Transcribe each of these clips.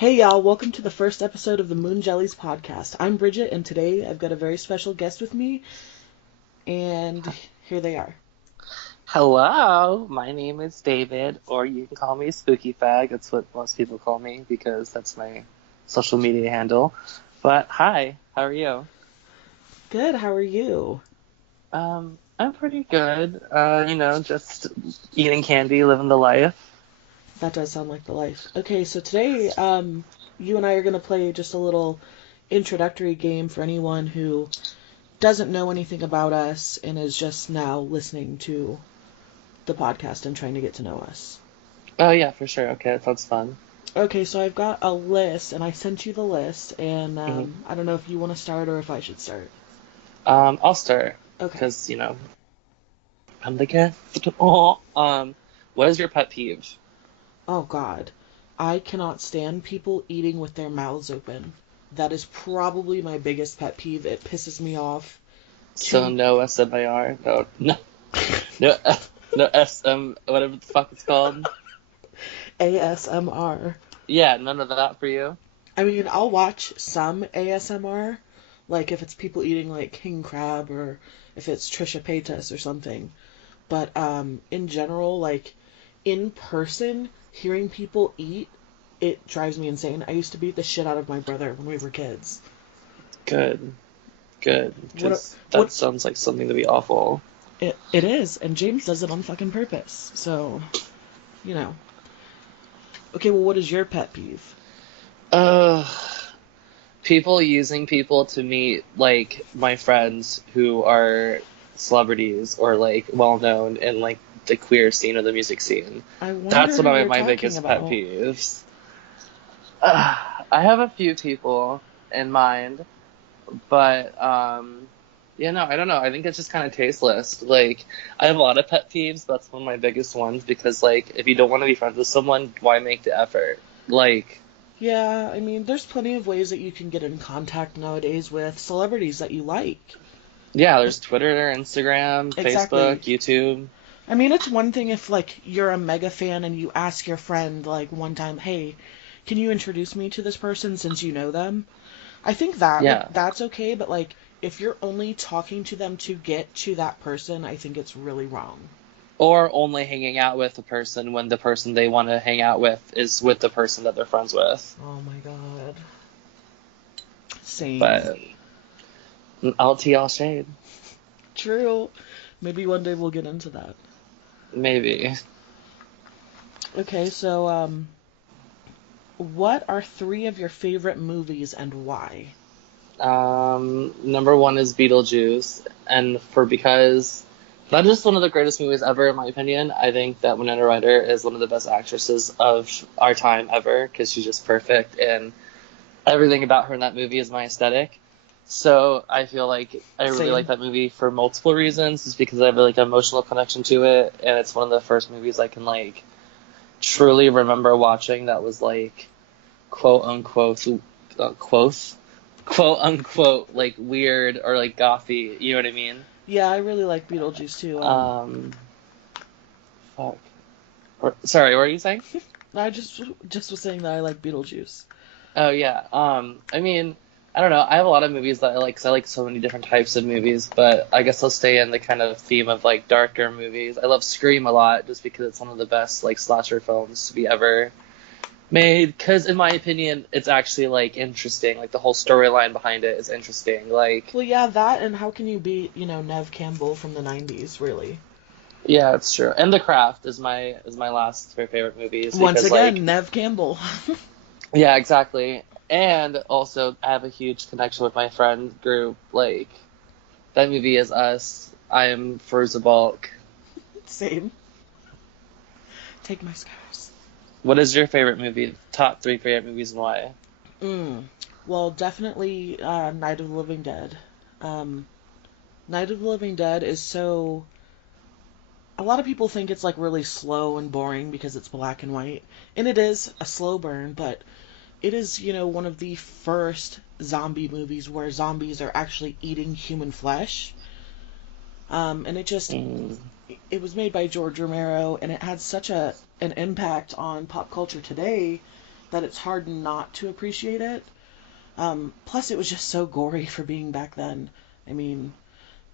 Hey y'all, welcome to the first episode of the Moon Jellies Podcast. I'm Bridget, and today I've got a very special guest with me, and here they are. Hello, my name is David, or you can call me Spooky Fag. That's what most people call me because that's my social media handle. But hi, how are you? Good, how are you? I'm pretty good. Just eating candy, living the life. That does sound like the life. Okay, so today, you and I are going to play just a little introductory game for anyone who doesn't know anything about us and is just now listening to the podcast and trying to get to know us. Oh yeah, for sure. Okay, that sounds fun. Okay, so I've got a list, and I sent you the list, and Mm-hmm. I don't know if you want to start or if I should start. I'll start Okay. because I'm the guest. Oh, what is your pet peeve? Oh God, I cannot stand people eating with their mouths open. That is probably my biggest pet peeve. It pisses me off. So no SMIR, no, no SM, whatever the fuck it's called. ASMR. Yeah, none of that for you. I mean, I'll watch some ASMR, like if it's people eating like king crab or if it's Trisha Paytas or something. But in general, like in person, hearing people eat, it drives me insane. I used to beat the shit out of my brother when we were kids. Good, good, What? because that What? sounds like something to be awful. It is, and James does it on fucking purpose. So, you know. Okay, well, what is your pet peeve? Uh, People using people to meet, like, my friends who are celebrities or, like, well-known in, like, the queer scene or the music scene. I wonder That's one who of you're my talking biggest pet about. peeves. Uh, I have a few people in mind. But no, I don't know. I think it's just kind of tasteless. Like, I have a lot of pet peeves, but that's one of my biggest ones because, like, if you don't want to be friends with someone, why make the effort? Like, Yeah, I mean, there's plenty of ways that you can get in contact nowadays with celebrities that you like. yeah, there's Twitter, Instagram, Facebook, Exactly. YouTube. I mean, it's one thing if, like, you're a mega fan and you ask your friend, like, one time, hey, can you introduce me to this person since you know them? I think that would Yeah. that's okay, but, like, if you're only talking to them to get to that person, I think it's really wrong. Or only hanging out with a person when the person they want to hang out with is with the person that they're friends with. Oh my God. Same. But LTL shade. True. Maybe one day we'll get into that. Maybe. Okay, so what are three of your favorite movies and why? Number one is Beetlejuice, and because that is one of the greatest movies ever, in my opinion. I think that Winona Ryder is one of the best actresses of our time ever because she's just perfect, and everything about her in that movie is my aesthetic. So I feel like I really like Same. that movie for multiple reasons. Just because I have like an emotional connection to it, and it's one of the first movies I can like truly remember watching that was like quote unquote quote quote unquote like weird or like gothy, you know what I mean? Yeah, I really like Beetlejuice too. Um, fuck. Sorry, what are you saying? I just was saying that I like Beetlejuice. Oh yeah. I mean, I don't know. I have a lot of movies that I like because I like so many different types of movies, but I guess I'll stay in the kind of theme of like darker movies. I love Scream a lot just because it's one of the best like slasher films to be ever made. Because in my opinion, it's actually like interesting. Like the whole storyline behind it is interesting. Like, Well, yeah, that and how can you beat, Nev Campbell from the 90s, really? yeah, it's true. And The Craft is my last favorite movies Once because like again, Nev Campbell. yeah, exactly. And also I have a huge connection with my friend group. Like that movie is us. I am Fruza Balk. Same. Take my scars. What is your favorite movie? Top three favorite movies and why? Mm. Well, definitely Night of the Living Dead. Um, Night of the Living Dead is so. A lot of people think it's like really slow and boring because it's black and white. And it is a slow burn, but it is, one of the first zombie movies where zombies are actually eating human flesh. And Mm, it was made by George Romero, and it had such an impact on pop culture today that it's hard not to appreciate it. Plus, it was just so gory for being back then. I mean,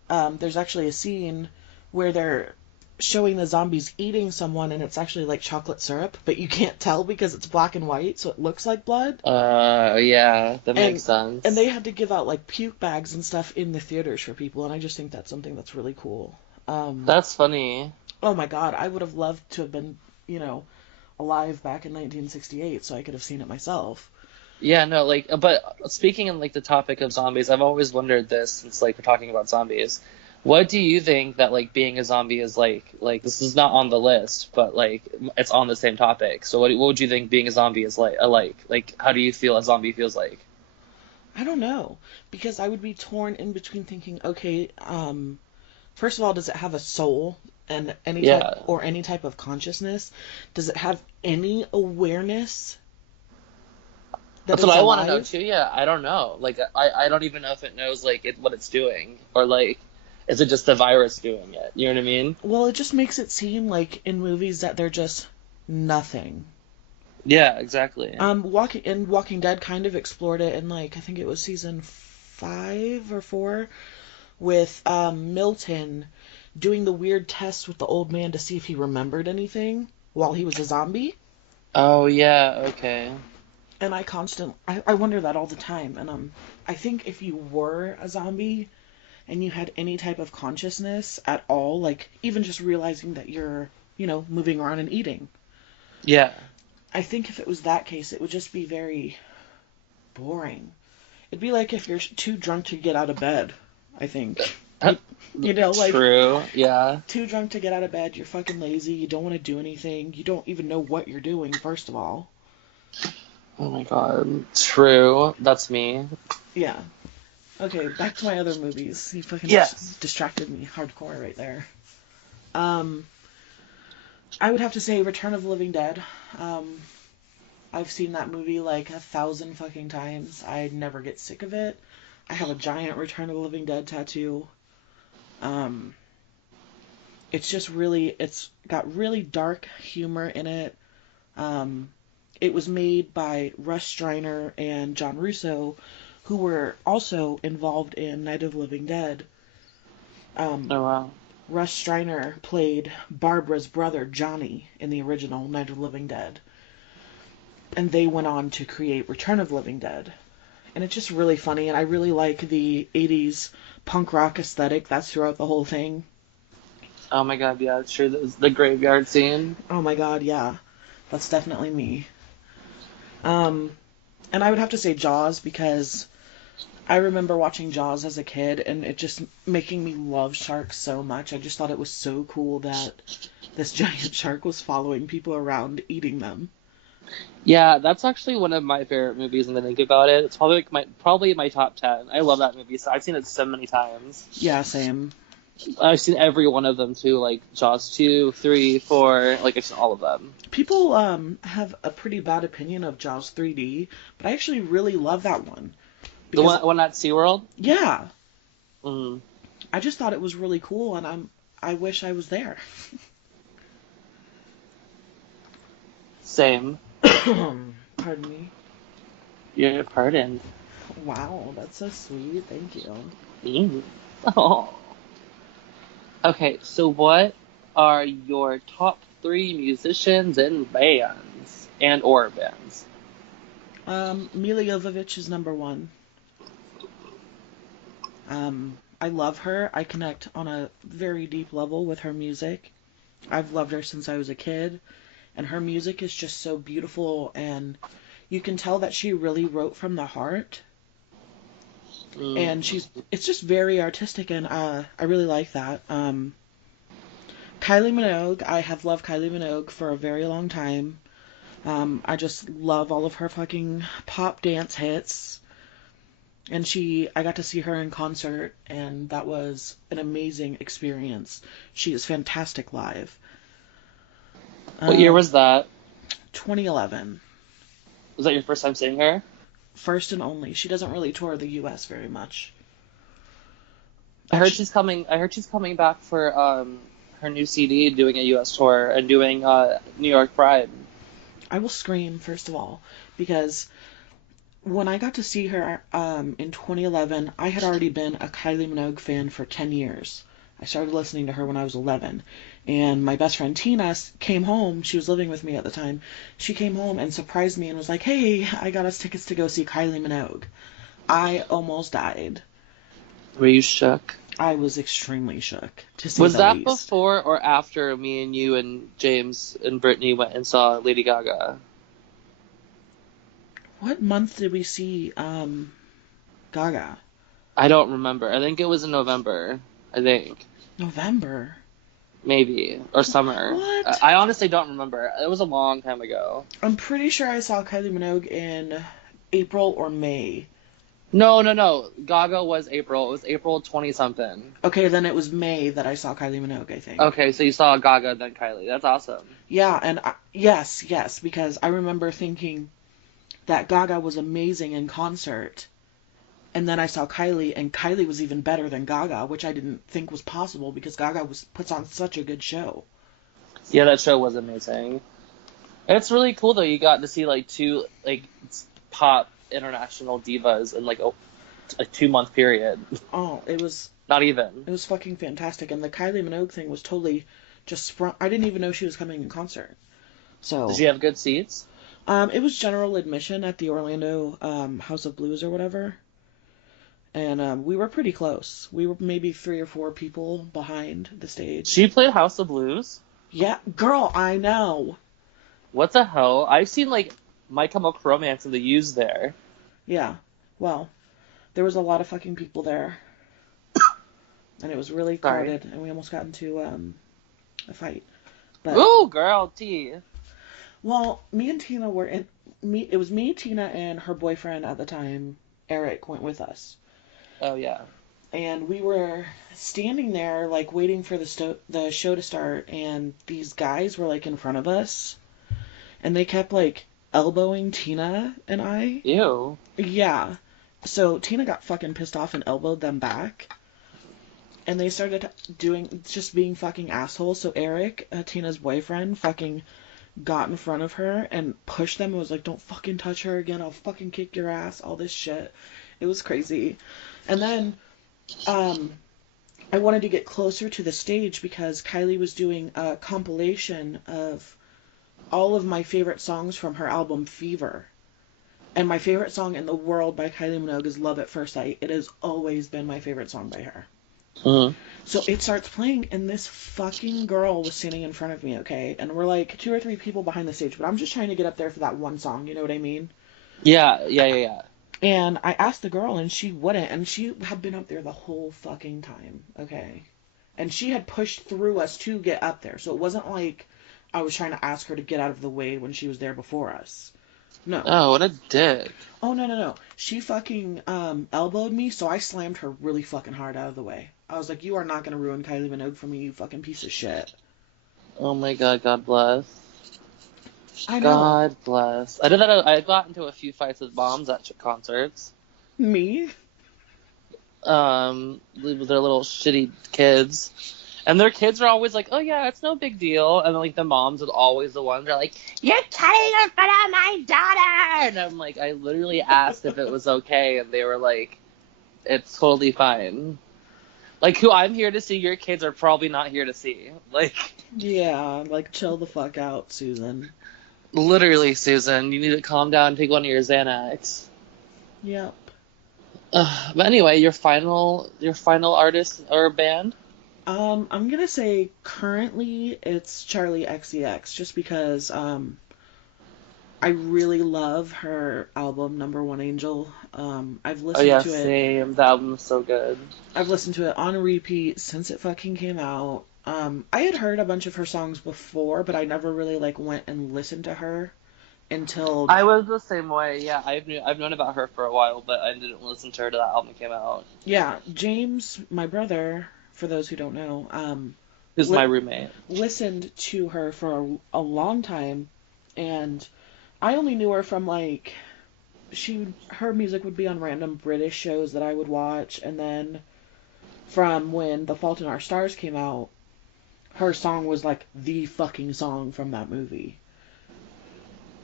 there's actually a scene where they're showing the zombies eating someone, and it's actually like chocolate syrup, but you can't tell because it's black and white, so it looks like blood. Yeah, that makes sense. And they had to give out like puke bags and stuff in the theaters for people, and I just think that's something that's really cool. That's funny. Oh my God, I would have loved to have been, alive back in 1968, so I could have seen it myself. Yeah, no, like, but speaking in like the topic of zombies, I've always wondered this since like we're talking about zombies. What do you think that like being a zombie is like? Like this is not on the list, but like it's on the same topic. So what would you think being a zombie is like? Like how do you feel a zombie feels like? I don't know, because I would be torn in between thinking, okay, first of all, does it have a soul and any type of consciousness? Does it have any awareness? That's what I want to know too. Yeah, I don't know. Like I don't even know if it knows like what it's doing, or like is it just the virus doing it? You know what I mean? Well, it just makes it seem like in movies that they're just nothing. Yeah, exactly. Walking Dead kind of explored it in like I think it was season 5 or 4 with Milton doing the weird test with the old man to see if he remembered anything while he was a zombie. Oh yeah, okay. And I wonder that all the time. And I think if you were a zombie and you had any type of consciousness at all, like even just realizing that you're, moving around and eating. Yeah. I think if it was that case, it would just be very boring. It'd be like if you're too drunk to get out of bed, I think. Like True, yeah. Too drunk to get out of bed, you're fucking lazy, you don't want to do anything, you don't even know what you're doing, first of all. Oh my God. True. That's me. Yeah. Okay, back to my other movies. You fucking distracted me hardcore right there. I would have to say Return of the Living Dead. I've seen that movie like 1,000 fucking times. I never get sick of it. I have a giant Return of the Living Dead tattoo. It's got really dark humor in it. It was made by Russ Streiner and John Russo, who were also involved in Night of the Living Dead. Oh, wow. Russ Streiner played Barbara's brother, Johnny, in the original Night of the Living Dead. And they went on to create Return of the Living Dead. And it's just really funny, and I really like the 80s punk rock aesthetic that's throughout the whole thing. Oh my God, yeah, it's true. The graveyard scene. Oh my God, yeah. That's definitely me. And I would have to say Jaws, because I remember watching Jaws as a kid and it just making me love sharks so much. I just thought it was so cool that this giant shark was following people around eating them. Yeah, that's actually one of my favorite movies when I think about it. It's probably my top 10. I love that movie. So I've seen it so many times. Yeah, same. I've seen every one of them too, like Jaws 2, 3, 4, like I've seen all of them. People have a pretty bad opinion of Jaws 3D, but I actually really love that one. The one at SeaWorld? Yeah. Mm. I just thought it was really cool, and I wish I was there. Same. Pardon me? You're pardoned. Wow, that's so sweet. Thank you. Mm. Oh. Okay, so what are your top 3 musicians and bands? And/or bands? Milla Jovovich is number 1. I love her. I connect on a very deep level with her music. I've loved her since I was a kid, and her music is just so beautiful, and you can tell that she really wrote from the heart. And it's just very artistic, and I really like that. Kylie Minogue, I have loved Kylie Minogue for a very long time. I just love all of her fucking pop dance hits. And I got to see her in concert, and that was an amazing experience. She is fantastic live. What year was that? 2011. Was that your first time seeing her? First and only. She doesn't really tour the U.S. very much. I heard she's coming back for her new CD, doing a U.S. tour, and doing New York Pride. I will scream, first of all, because when I got to see her in 2011, I had already been a Kylie Minogue fan for 10 years. I started listening to her when I was 11. And my best friend Tina came home. She was living with me at the time. She came home and surprised me and was like, hey, I got us tickets to go see Kylie Minogue. I almost died. Were you shook? I was extremely shook, to say Was the that least. before or after me and you and James and Brittany went and saw Lady Gaga? What month did we see Gaga? I don't remember. I think it was in November. I think. November? Maybe. Or summer. What? I honestly don't remember. It was a long time ago. I'm pretty sure I saw Kylie Minogue in April or May. No. Gaga was April. It was April 20-something. Okay, then it was May that I saw Kylie Minogue, I think. Okay, so you saw Gaga, then Kylie. That's awesome. Yeah, and yes, because I remember thinking that Gaga was amazing in concert. And then I saw Kylie, and Kylie was even better than Gaga, which I didn't think was possible because Gaga puts on such a good show. Yeah, that show was amazing. And it's really cool, though. You got to see, like, two, like, pop international divas in, like, a 2-month period. Oh, it was... Not even. It was fucking fantastic. And the Kylie Minogue thing was totally just sprung... I didn't even know she was coming in concert. So... Did she have good seats? It was general admission at the Orlando House of Blues or whatever. And we were pretty close. We were maybe 3 or 4 people behind the stage. She played House of Blues? Yeah, girl, I know. What the hell? I've seen, like, My Chemical Romance and the Used there. Yeah, well, there was a lot of fucking people there. And it was really crowded, and we almost got into a fight. But, ooh, girl, T. well, me and Tina were in... It was me, Tina, and her boyfriend at the time, Eric, went with us. Oh, yeah. And we were standing there, like, waiting for the show to start, and these guys were, like, in front of us. And they kept, like, elbowing Tina and I. Ew. Yeah. So Tina got fucking pissed off and elbowed them back. And they started being fucking assholes. So Eric, Tina's boyfriend, fucking got in front of her and pushed them and was like, don't fucking touch her again, I'll fucking kick your ass, all this shit. It was crazy. And then, I wanted to get closer to the stage because Kylie was doing a compilation of all of my favorite songs from her album Fever. And my favorite song in the world by Kylie Minogue is Love at First Sight. It has always been my favorite song by her. Mm-hmm. So it starts playing, and this fucking girl was standing in front of me, okay? And we're like 2 or 3 people behind the stage, but I'm just trying to get up there for that one song, you know what I mean? Yeah. And I asked the girl, and she wouldn't, and she had been up there the whole fucking time, okay? And she had pushed through us to get up there, so it wasn't like I was trying to ask her to get out of the way when she was there before us. No. Oh, what a dick. Oh, no. She fucking elbowed me, so I slammed her really fucking hard out of the way. I was like, you are not going to ruin Kylie Minogue for me, you fucking piece of shit. Oh my god, God bless. I know. God bless. I did that. I got into a few fights with moms at concerts. Me? With their little shitty kids. And their kids are always like, oh yeah, it's no big deal. And then, like, the moms are always the ones that are like, you're cutting in front of my daughter! And I'm like, I literally asked if it was okay, and they were like, it's totally fine. Like, who I'm here to see, your kids are probably not here to see. Like... Yeah, like, chill the fuck out, Susan. Literally, Susan, you need to calm down and take one of your Xanax. Yep. But anyway, your final artist or band? I'm gonna say currently it's Charlie XCX, just because I really love her album Number One Angel. I've listened to it. Same. The album is so good. I've listened to it on repeat since it fucking came out. I had heard a bunch of her songs before, but I never really like went and listened to her until... I was the same way. Yeah, I've known about her for a while, but I didn't listen to her till that album came out. Yeah, James, my brother, for those who don't know, who's my roommate, listened to her for a long time, and I only knew her from like her music would be on random British shows that I would watch, and then from when The Fault in Our Stars came out, her song was like the fucking song from that movie.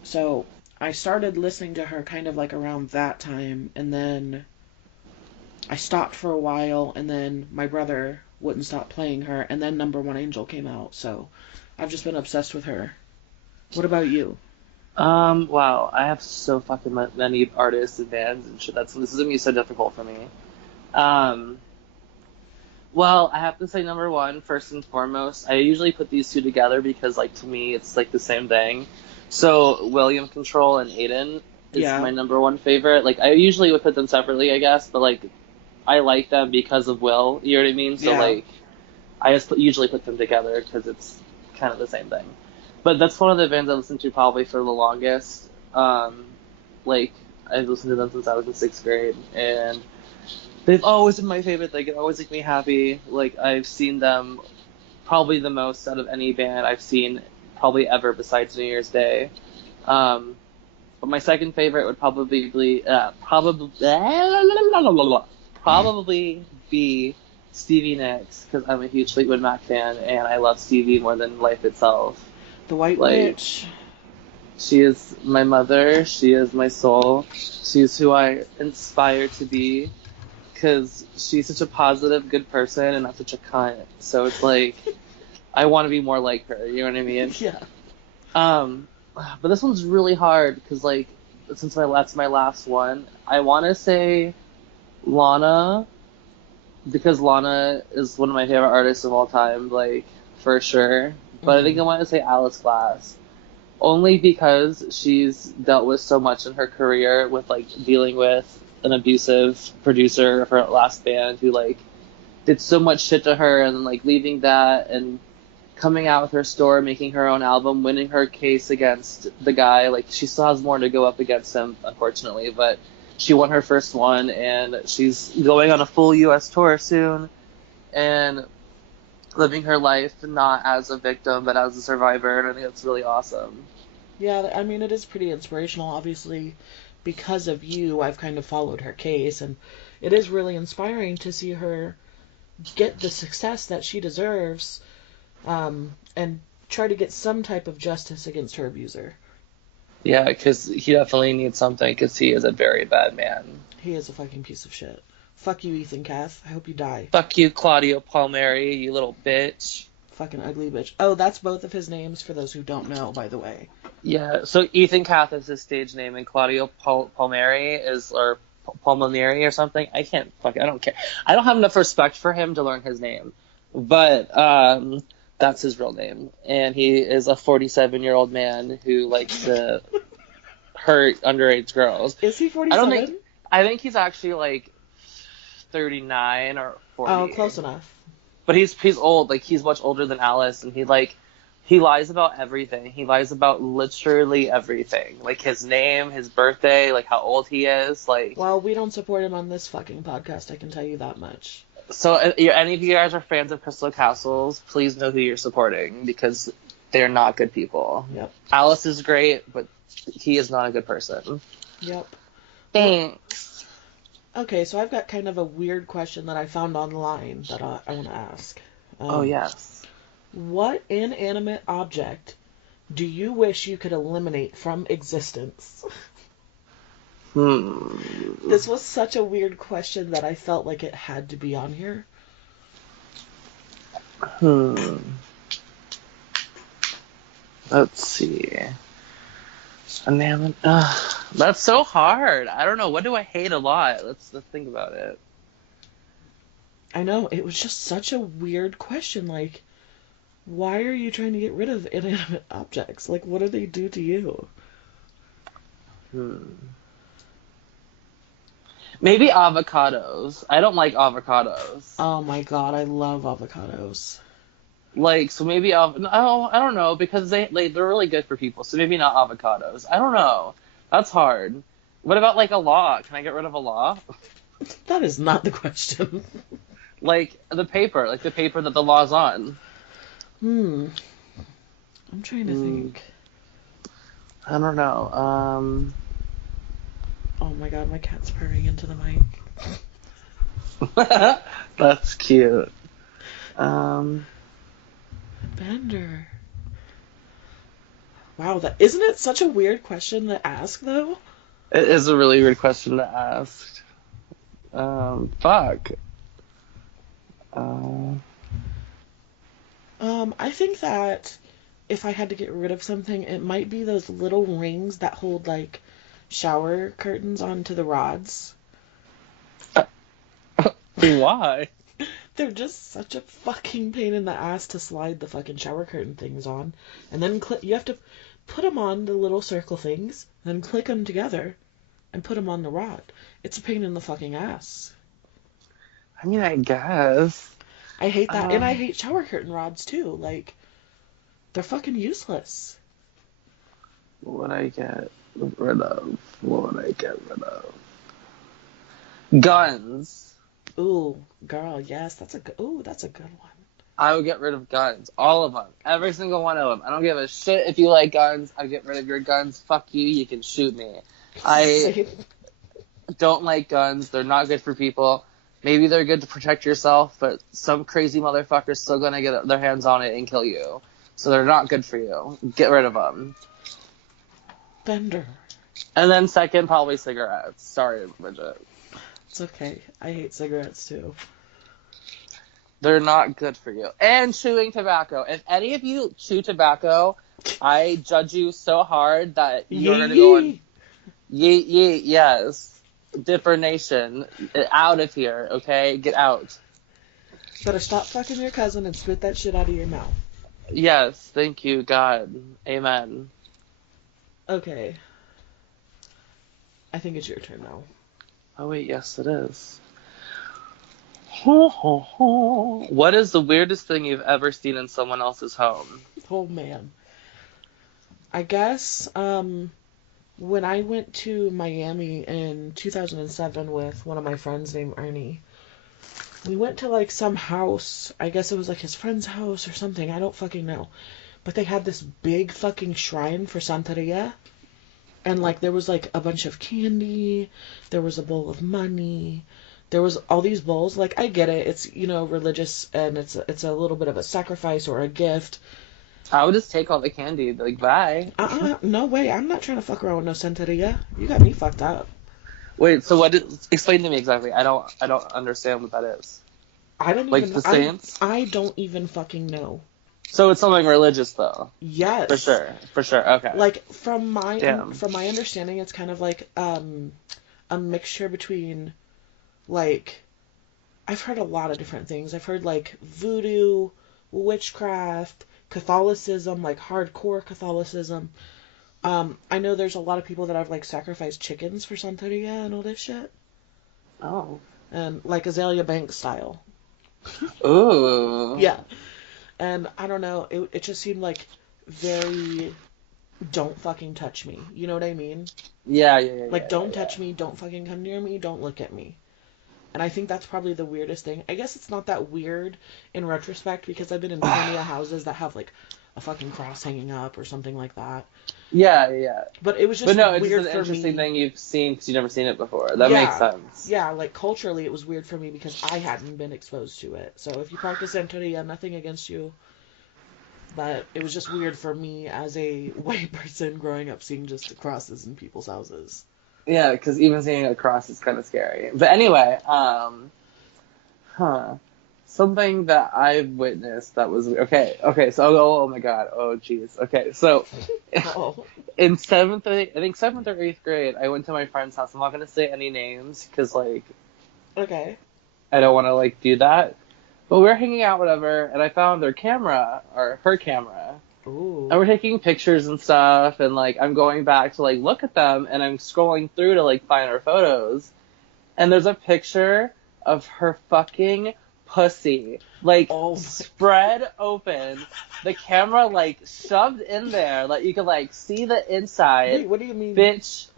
So I started listening to her kind of like around that time, and then I stopped for a while, and then my brother wouldn't stop playing her, and then Number One Angel came out, so I've just been obsessed with her. What about you? Wow, I have so fucking many artists and bands and shit. This is gonna be so difficult for me. Um, well, I have to say number one, first and foremost. I usually put these two together because, like, to me, it's like the same thing. So, William Control and Aiden is Yeah. my number one favorite. Like, I usually would put them separately, I guess, but, like, I like them because of Will. You know what I mean? So, Yeah. like, I just usually put them together because it's kind of the same thing. But that's one of the bands I listened to probably for the longest. Like, I've listened to them since I was in 6th grade, and they've always been my favorite. They can always make me happy. Like, I've seen them probably the most out of any band I've seen probably ever besides New Year's Day. But my second favorite would probably be Stevie Nicks, because I'm a huge Fleetwood Mac fan, and I love Stevie more than life itself. The White Like, Witch. She is my mother. She is my soul. She's who I inspire to be, because she's such a positive, good person, and not such a cunt. So it's like, I want to be more like her. You know what I mean? Yeah. But this one's really hard because, like, since that's my last one, I want to say Lana, because Lana is one of my favorite artists of all time, like, for sure. But I think I want to say Alice Glass. Only because she's dealt with so much in her career with, like, dealing with an abusive producer of her last band who, like, did so much shit to her, and then, like, leaving that and coming out with her story, making her own album, winning her case against the guy. Like, she still has more to go up against him, unfortunately, but she won her first one, and she's going on a full U.S. tour soon, and living her life not as a victim, but as a survivor, and I think that's really awesome. Yeah, I mean, it is pretty inspirational. Obviously, because of you, I've kind of followed her case, and it is really inspiring to see her get the success that she deserves, and try to get some type of justice against her abuser. Yeah, because he definitely needs something, because he is a very bad man. He is a fucking piece of shit. Fuck you, Ethan Cath. I hope you die. Fuck you, Claudio Palmieri, you little bitch. Fucking ugly bitch. Oh, that's both of his names, for those who don't know, by the way. Yeah, so Ethan Cath is his stage name, and Claudio Palmieri is, or Palmieri or something. I don't care. I don't have enough respect for him to learn his name. But, that's his real name. And he is a 47-year-old man who likes to hurt underage girls. Is he 47? I think he's actually, like, 39 or 40. Oh, close enough. But he's old. Like, he's much older than Alice, and he lies about everything. He lies about literally everything. Like, his name, his birthday, like, how old he is. Like, Well, we don't support him on this fucking podcast, I can tell you that much. So, any of you guys are fans of Crystal Castles, please know who you're supporting, because they're not good people. Yep. Alice is great, but he is not a good person. Yep. Thanks. Okay, so I've got kind of a weird question that I found online that I want to ask. Oh, yes. What inanimate object do you wish you could eliminate from existence? This was such a weird question that I felt like it had to be on here. Let's see. That's so hard. I don't know. What do I hate a lot? Let's think about it. I know, it was just such a weird question. Like, why are you trying to get rid of inanimate objects? Like, what do they do to you? Maybe avocados. I don't like avocados. Oh my god, I love avocados. Like, so maybe I don't know, because they're really good for people. So maybe not avocados. I don't know. That's hard. What about, like, a law? Can I get rid of a law? That is not the question. Like the paper that the law's on. I'm trying to think. I don't know. Oh my god, my cat's purring into the mic. That's cute. Bender. Wow, that isn't it such a weird question to ask though? It is a really weird question to ask. Fuck. I think that if I had to get rid of something, it might be those little rings that hold like shower curtains onto the rods. Why? They're just such a fucking pain in the ass to slide the fucking shower curtain things on. And then you have to put them on the little circle things, then click them together and put them on the rod. It's a pain in the fucking ass. I mean, I guess. I hate that. And I hate shower curtain rods too. Like, they're fucking useless. What would I get rid of? What would I get rid of? Guns. Ooh, girl, yes, that's a good one. I would get rid of guns. All of them. Every single one of them. I don't give a shit if you like guns. I'd get rid of your guns. Fuck you. You can shoot me. I don't like guns. They're not good for people. Maybe they're good to protect yourself, but some crazy motherfucker's still gonna get their hands on it and kill you. So they're not good for you. Get rid of them. Bender. And then second, probably cigarettes. Sorry, Bridget. It's okay. I hate cigarettes too. They're not good for you. And chewing tobacco. If any of you chew tobacco, I judge you so hard that you're going to go on... Yeet, yeet, yes. Dipper Nation. Out of here, okay? Get out. Better stop fucking your cousin and spit that shit out of your mouth. Yes, thank you, God. Amen. Okay. I think it's your turn now. Oh, wait, yes, it is. What is the weirdest thing you've ever seen in someone else's home? Oh, man. I guess, when I went to Miami in 2007 with one of my friends named Ernie, we went to, like, some house. I guess it was, like, his friend's house or something. I don't fucking know. But they had this big fucking shrine for Santeria. And, like, there was, like, a bunch of candy. There was a bowl of money. There was all these bowls. Like, I get it. It's, you know, religious, and it's a little bit of a sacrifice or a gift. I would just take all the candy. Like, bye. No way. I'm not trying to fuck around with no Santeria. You got me fucked up. Wait, so explain to me exactly. I don't understand what that is. I don't like even... the saints? I don't even fucking know. So it's something religious, though. Yes. For sure. Okay. Like, from my understanding, it's kind of like a mixture between, like, I've heard a lot of different things. I've heard, like, voodoo, witchcraft, Catholicism, like, hardcore Catholicism. I know there's a lot of people that have, like, sacrificed chickens for Santeria and all this shit. Oh. And, like, Azalea Banks style. Ooh. Yeah. And I don't know, it just seemed like very don't fucking touch me. You know what I mean? Yeah. Like, don't touch me, don't fucking come near me, don't look at me. And I think that's probably the weirdest thing. I guess it's not that weird in retrospect because I've been in plenty of houses that have, like, a fucking cross hanging up or something like that. Yeah. But it was just weird for me. But no, it's just an interesting thing you've seen because you've never seen it before. That makes sense. Yeah, like, culturally it was weird for me because I hadn't been exposed to it. So if you practice Santeria, nothing against you. But it was just weird for me as a white person growing up seeing just crosses in people's houses. Yeah, because even seeing a cross is kind of scary. But anyway, something that I've witnessed that was... Okay, so, oh my god, oh jeez. Okay, so, in 7th or 8th grade, I went to my friend's house. I'm not going to say any names, because, like... Okay. I don't want to, like, do that. But we were hanging out, whatever, and I found their camera, or her camera. Ooh. And we're taking pictures and stuff, and, like, I'm going back to, like, look at them, and I'm scrolling through to, like, find our photos. And there's a picture of her fucking pussy, like, spread open, the camera, like, shoved in there, like, you could, like, see the inside. Wait, what do you mean? Bitch,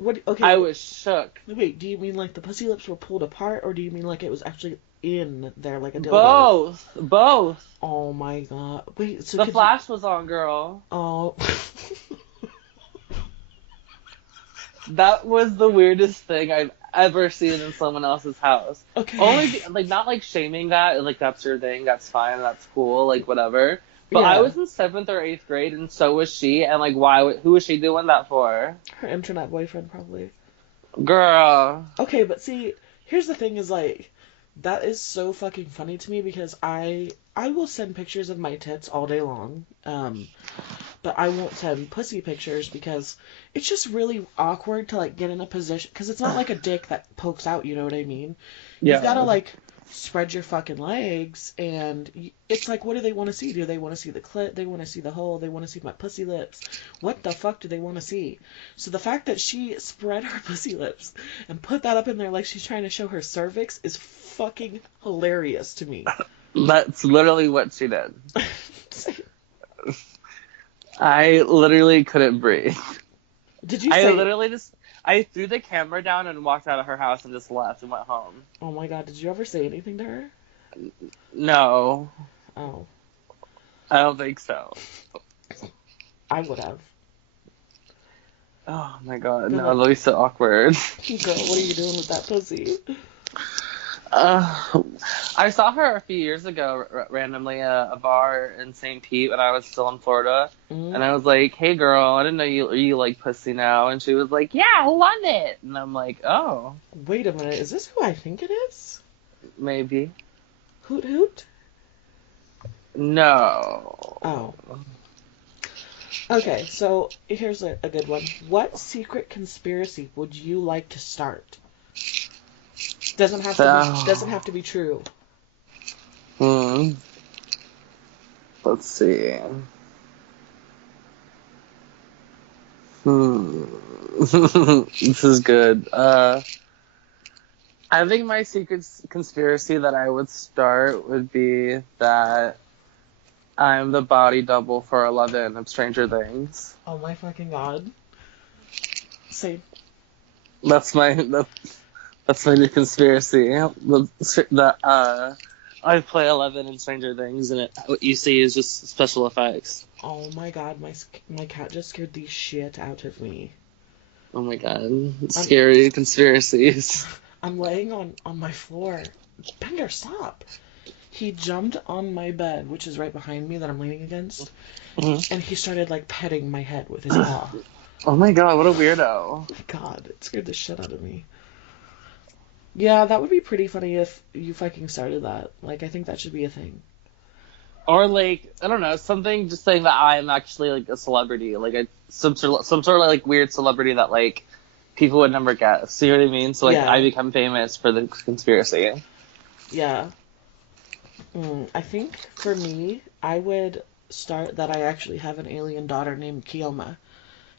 I was shook. Wait, do you mean, like, the pussy lips were pulled apart, or do you mean, like, it was actually in there, like a dildo? Both. Oh my god. Wait, so the flash was on, girl. Oh. That was the weirdest thing I've ever seen in someone else's house. Okay. Only, like, not, like, shaming that, like, that's your thing, that's fine, that's cool, like, whatever. But Yeah. I was in 7th or 8th grade, and so was she. And like, who was she doing that for? Her internet boyfriend, probably. Girl. Okay, but see, here's the thing: is like, that is so fucking funny to me because I will send pictures of my tits all day long. But I won't send pussy pictures because it's just really awkward to like get in a position because it's not like a dick that pokes out. You know what I mean? Yeah. You've got to like spread your fucking legs, and it's like, what do they want to see? Do they want to see the clit? They want to see the hole? They want to see my pussy lips? What the fuck do they want to see? So the fact that she spread her pussy lips and put that up in there like she's trying to show her cervix is fucking hilarious to me. That's literally what she did. I literally couldn't breathe. Did you say... I threw the camera down and walked out of her house and just left and went home. Oh my god, did you ever say anything to her? No. Oh. I don't think so. I would have. Oh my god, no, that'll be so awkward. Girl, what are you doing with that pussy? I saw her a few years ago randomly at a bar in St. Pete when I was still in Florida. Mm-hmm. And I was like, hey girl, I didn't know you like pussy now. And she was like, yeah, love it. And I'm like, oh. Wait a minute, is this who I think it is? Maybe. Hoot Hoot? No. Oh. Okay, so here's a good one. What secret conspiracy would you like to start? Doesn't have to be true. Let's see. This is good. I think my secret conspiracy that I would start would be that I'm the body double for 11 of Stranger Things. Oh my fucking god. Same. That's my new conspiracy. That I play 11 in Stranger Things, and what you see is just special effects. Oh my god, my cat just scared the shit out of me. Oh my god, scary conspiracies. I'm laying on my floor. Bender, stop! He jumped on my bed, which is right behind me that I'm leaning against, and he started like petting my head with his paw. Oh my god, what a weirdo. Oh my god, it scared the shit out of me. Yeah, that would be pretty funny if you fucking started that. Like, I think that should be a thing. Or like, I don't know, something just saying that I'm actually like a celebrity, like some sort of like weird celebrity that like people would never guess. See what I mean? So like I become famous for the conspiracy. Yeah. I think for me, I would start that I actually have an alien daughter named Kioma.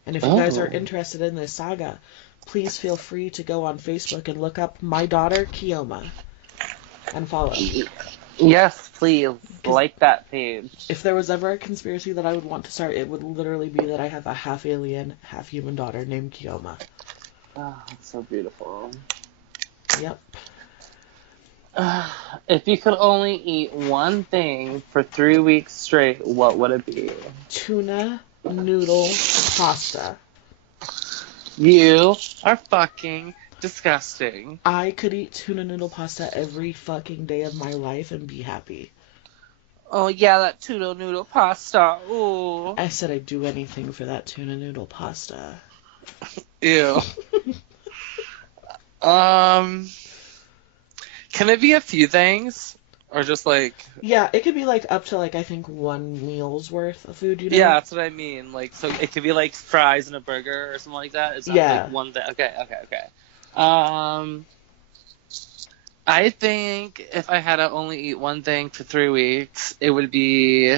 And if you guys are interested in this saga, please feel free to go on Facebook and look up my daughter Kioma and follow. Yes, please. Like that page. If there was ever a conspiracy that I would want to start, it would literally be that I have a half alien, half human daughter named Kioma. Oh, that's so beautiful. Yep. If you could only eat one thing for 3 weeks straight, what would it be? Tuna noodle pasta. You are fucking disgusting. I could eat tuna noodle pasta every fucking day of my life and be happy. Oh yeah, that tuna noodle pasta. Ooh. I said I'd do anything for that tuna noodle pasta. Ew. Can it be a few things? Or just like... Yeah, it could be like up to like, I think 1 meal's worth of food, you know? Yeah, that's what I mean. Like, so it could be like fries and a burger or something like that? It's not like one thing. Okay. I think if I had to only eat one thing for 3 weeks, it would be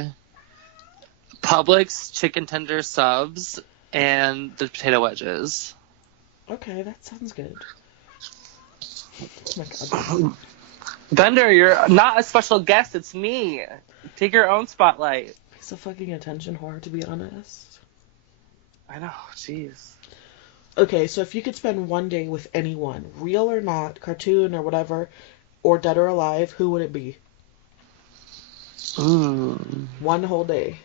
Publix chicken tender subs and the potato wedges. Okay, that sounds good. Oh my god. Bender, you're not a special guest, it's me. Take your own spotlight. He's a fucking attention whore, to be honest. I know, jeez. Okay, so if you could spend one day with anyone, real or not, cartoon or whatever, or dead or alive, who would it be? One whole day.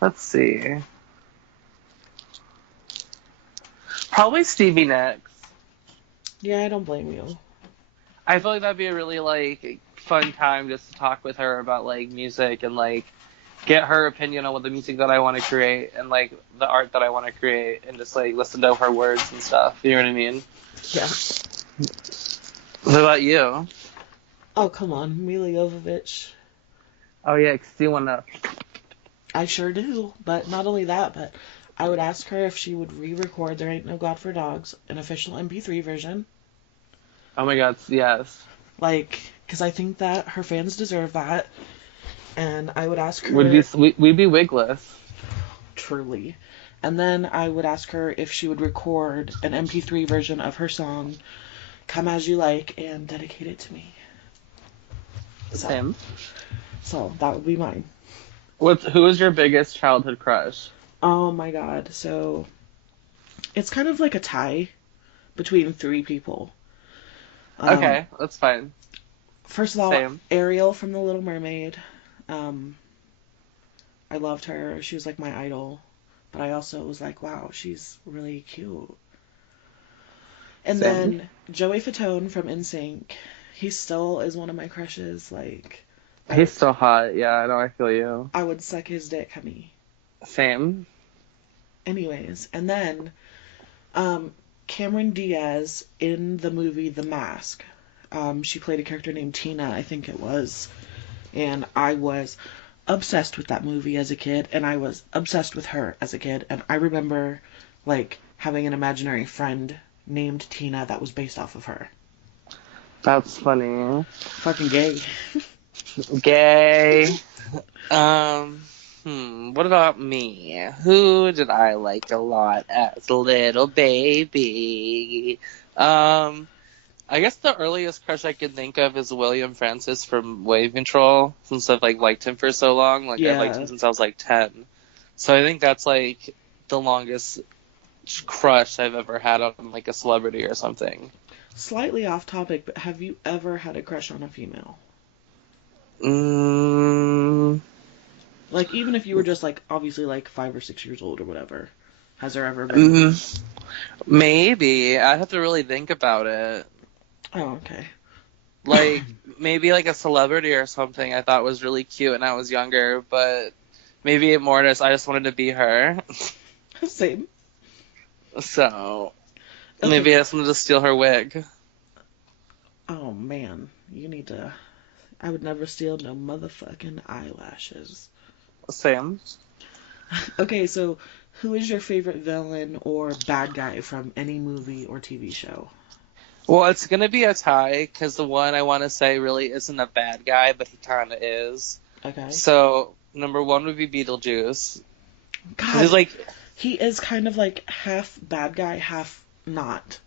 Let's see. Probably Stevie Nicks. Yeah, I don't blame you. I feel like that'd be a really like fun time just to talk with her about like music and like get her opinion on what the music that I want to create and like the art that I want to create and just like listen to her words and stuff. You know what I mean? Yeah. What about you? Oh, come on, Mila Jovovich. Oh yeah, 'cause you wanna. I sure do. But not only that, but I would ask her if she would re-record There Ain't No God for Dogs, an official MP3 version. Oh my God, yes. Like, because I think that her fans deserve that. And I would ask Would be her, we'd be wigless. truly. And then I would ask her if she would record an MP3 version of her song, Come As You Like, and dedicate it to me. Same. So that would be mine. Who is your biggest childhood crush? Oh my god. So it's kind of like a tie between three people. Okay, that's fine. First of all, Same. Ariel from The Little Mermaid. I loved her. She was like my idol. But I also was like, wow, she's really cute. And Same. then Joey Fatone from NSYNC. He still is one of my crushes. Like, He's so hot. Yeah, I know. I feel you. I would suck his dick, honey. Same. Anyways, and then Cameron Diaz in the movie The Mask. She played a character named Tina, I think it was. And I was obsessed with that movie as a kid, and I was obsessed with her as a kid. And I remember, like, having an imaginary friend named Tina that was based off of her. That's funny. Fucking gay. Gay. What about me? Who did I like a lot as a little baby? I guess the earliest crush I can think of is William Francis from Wave Control, since I've like liked him for so long. Like I've liked him since I was like 10. So I think that's like the longest crush I've ever had on like a celebrity or something. Slightly off topic, but have you ever had a crush on a female? Like, even if you were just, like, obviously, like, 5 or 6 years old or whatever. Has there ever been? Maybe. I have to really think about it. Oh, okay. Like, maybe, like, a celebrity or something I thought was really cute when I was younger, but maybe more just, I just wanted to be her. Same. So, Okay. maybe I just wanted to steal her wig. Oh, man. You need to... I would never steal no motherfucking eyelashes. Same. Okay, so who is your favorite villain or bad guy from any movie or TV show? Well, it's going to be a tie, because the one I want to say really isn't a bad guy, but he kind of is. Okay. So, number one would be Beetlejuice. God, he's like... he is kind of like half bad guy, half not.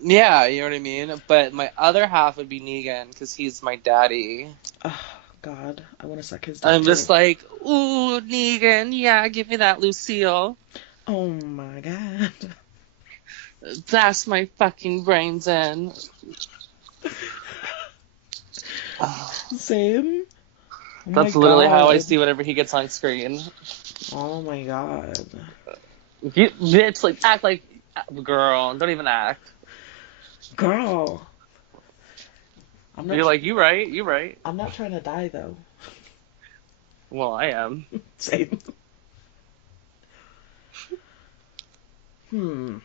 Yeah, you know what I mean? But my other half would be Negan, because he's my daddy. Oh, God. I want to suck his dick I'm too. just like, ooh, Negan, yeah, give me that, Lucille. Oh, my God. Blast my fucking brains in. Same? Oh That's my literally how I God. see whenever he gets on screen. Oh, my God. You, bitch, like, act like... Girl, don't even act. Girl. You're like, you right. I'm not trying to die, though. Well, I am. Same. I'm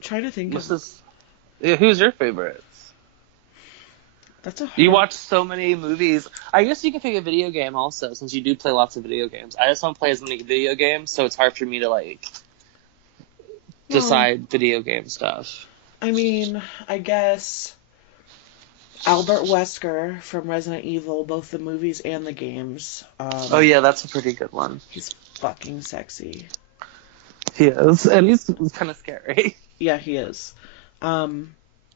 trying to think who's your favorites? That's a hard... You watch so many movies. I guess you can pick a video game also, since you do play lots of video games. I just don't play as many video games, so it's hard for me to, like, decide video game stuff. I mean, I guess Albert Wesker from Resident Evil, both the movies and the games. Oh yeah, that's a pretty good one. He's fucking sexy. He is, and he's kind of scary. Yeah, he is.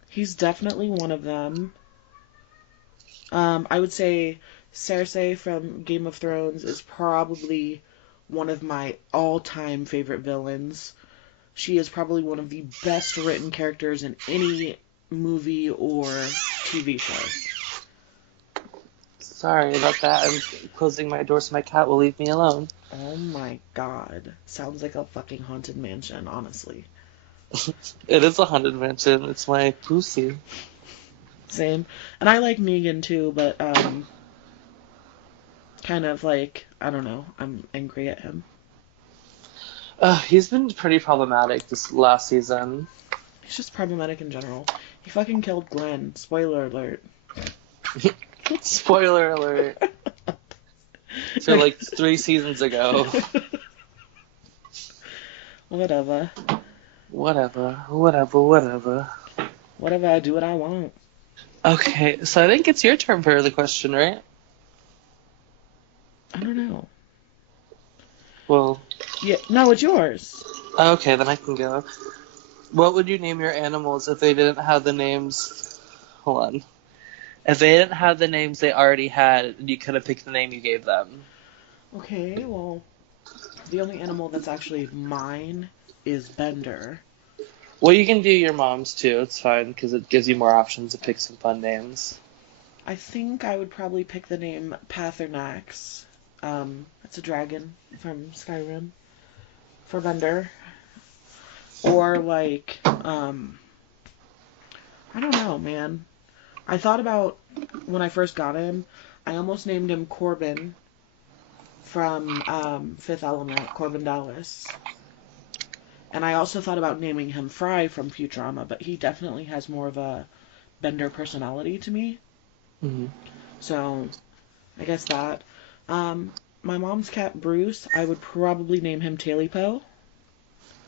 He's definitely one of them. I would say Cersei from Game of Thrones is probably one of my all-time favorite villains. She is probably one of the best written characters in any movie or TV show. Sorry about that. I'm closing my door so my cat will leave me alone. Oh my God. Sounds like a fucking haunted mansion, honestly. It is a haunted mansion. It's my pussy. Same. And I like Negan too, but kind of like, I don't know, I'm angry at him. He's been pretty problematic this last season. He's just problematic in general. He fucking killed Glenn. Spoiler alert. Spoiler alert. So like 3 seasons ago. Whatever. Whatever. Whatever, I do what I want. Okay, so I think it's your turn for the question, right? I don't know. Well... Yeah, no, it's yours. Okay, then I can go. What would you name your animals if they didn't have the names... Hold on. If they didn't have the names they already had, you could have picked the name you gave them. Okay, well, the only animal that's actually mine is Bender. Well, you can do your mom's too. It's fine, because it gives you more options to pick some fun names. I think I would probably pick the name Pathornax. It's a dragon from Skyrim. For Bender. Or, like, I don't know, man. I thought about, when I first got him, I almost named him Corbin from Fifth Element, Corbin Dallas. And I also thought about naming him Fry from Futurama, but he definitely has more of a Bender personality to me. Mm-hmm. So, I guess that. My mom's cat, Bruce, I would probably name him Tailipo.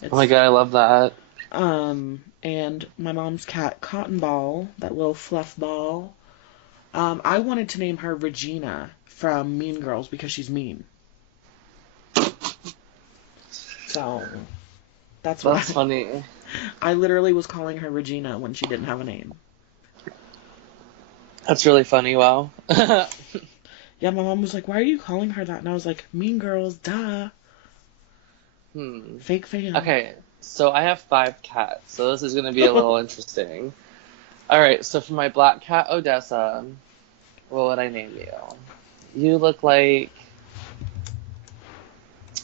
Oh my god, I love that. And my mom's cat, Cotton Ball, that little fluff ball. I wanted to name her Regina from Mean Girls because she's mean. So, that's funny. I literally was calling her Regina when she didn't have a name. That's really funny, wow. Yeah, my mom was like, why are you calling her that? And I was like, Mean Girls, duh. Fake fan. Okay, so I have 5 cats, so this is going to be a little interesting. Alright, so for my black cat, Odessa, what would I name you? You look like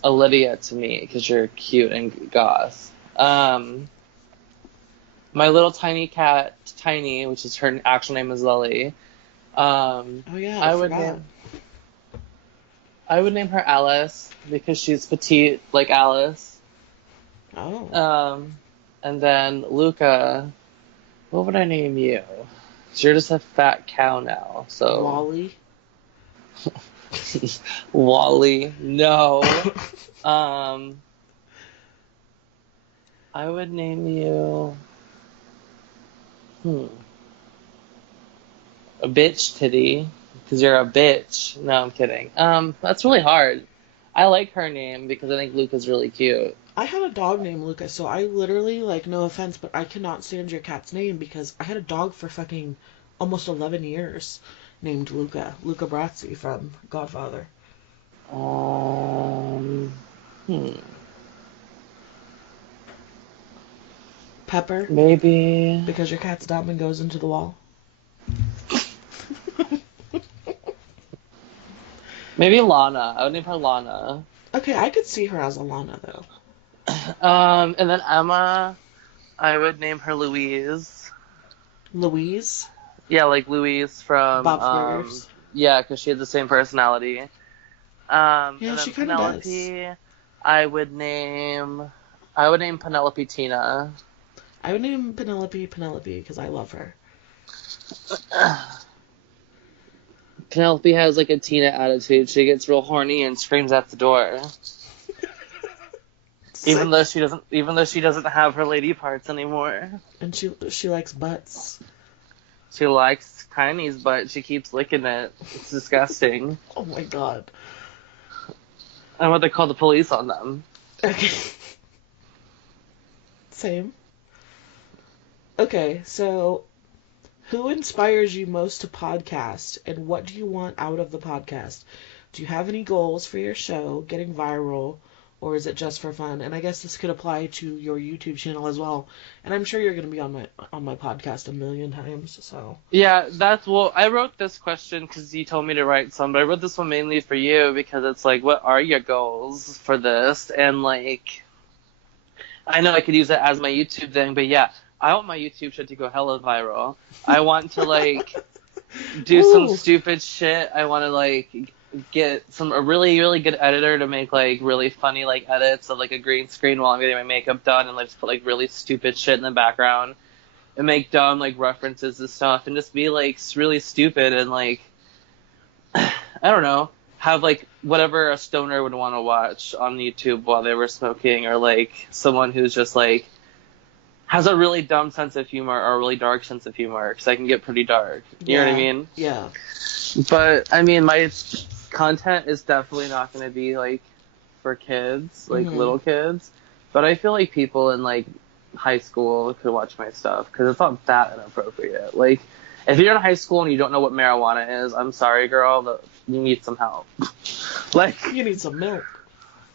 Olivia to me, because you're cute and goth. My little tiny cat, Tiny, which is her actual name is Lily. Oh yeah, I forgot. I would name her Alice because she's petite like Alice. Oh. And then Luca, what would I name you? 'Cause you're just a fat cow now. So Wally. Wally, no. I would name you. A bitch titty. Because you're a bitch. No, I'm kidding. That's really hard. I like her name because I think Luca's really cute. I had a dog named Luca, so I literally, like, no offense, but I cannot stand your cat's name because I had a dog for fucking almost 11 years named Luca. Luca Brasi from Godfather. Pepper? Maybe. Because your cat's dumb and goes into the wall? Maybe Lana. I would name her Lana. Okay, I could see her as a Lana, though. And then Emma, I would name her Louise. Louise? Yeah, like Louise from... Bob's Burgers? Yeah, because she had the same personality. Yeah, and then she kind of does. Penelope, I would name Penelope Tina. I would name Penelope because I love her. Penelope has like a Tina attitude. She gets real horny and screams at the door. Even though she doesn't have her lady parts anymore. And she likes butts. She likes Tiny's butt. She keeps licking it. It's disgusting. Oh my god. I'm about to call the police on them. Okay. Same. Okay, so who inspires you most to podcast, and what do you want out of the podcast? Do you have any goals for your show, getting viral, or is it just for fun? And I guess this could apply to your YouTube channel as well. And I'm sure you're going to be on my podcast a million times, so. Yeah, I wrote this question because you told me to write some, but I wrote this one mainly for you because it's like, what are your goals for this? And like, I know I could use it as my YouTube thing, but yeah, I want my YouTube shit to go hella viral. I want to like do some Ooh. stupid shit. I want to like get a really really good editor to make like really funny like edits of like a green screen while I'm getting my makeup done, and like just put like really stupid shit in the background and make dumb like references and stuff, and just be like really stupid and like I don't know, have like whatever a stoner would want to watch on YouTube while they were smoking, or like someone who's just like has a really dumb sense of humor or a really dark sense of humor, because I can get pretty dark. You know what I mean? Yeah. But I mean, my content is definitely not going to be like for kids, like little kids. But I feel like people in like high school could watch my stuff because it's not that inappropriate. Like, if you're in high school and you don't know what marijuana is, I'm sorry, girl, but you need some help. Like, You need some milk.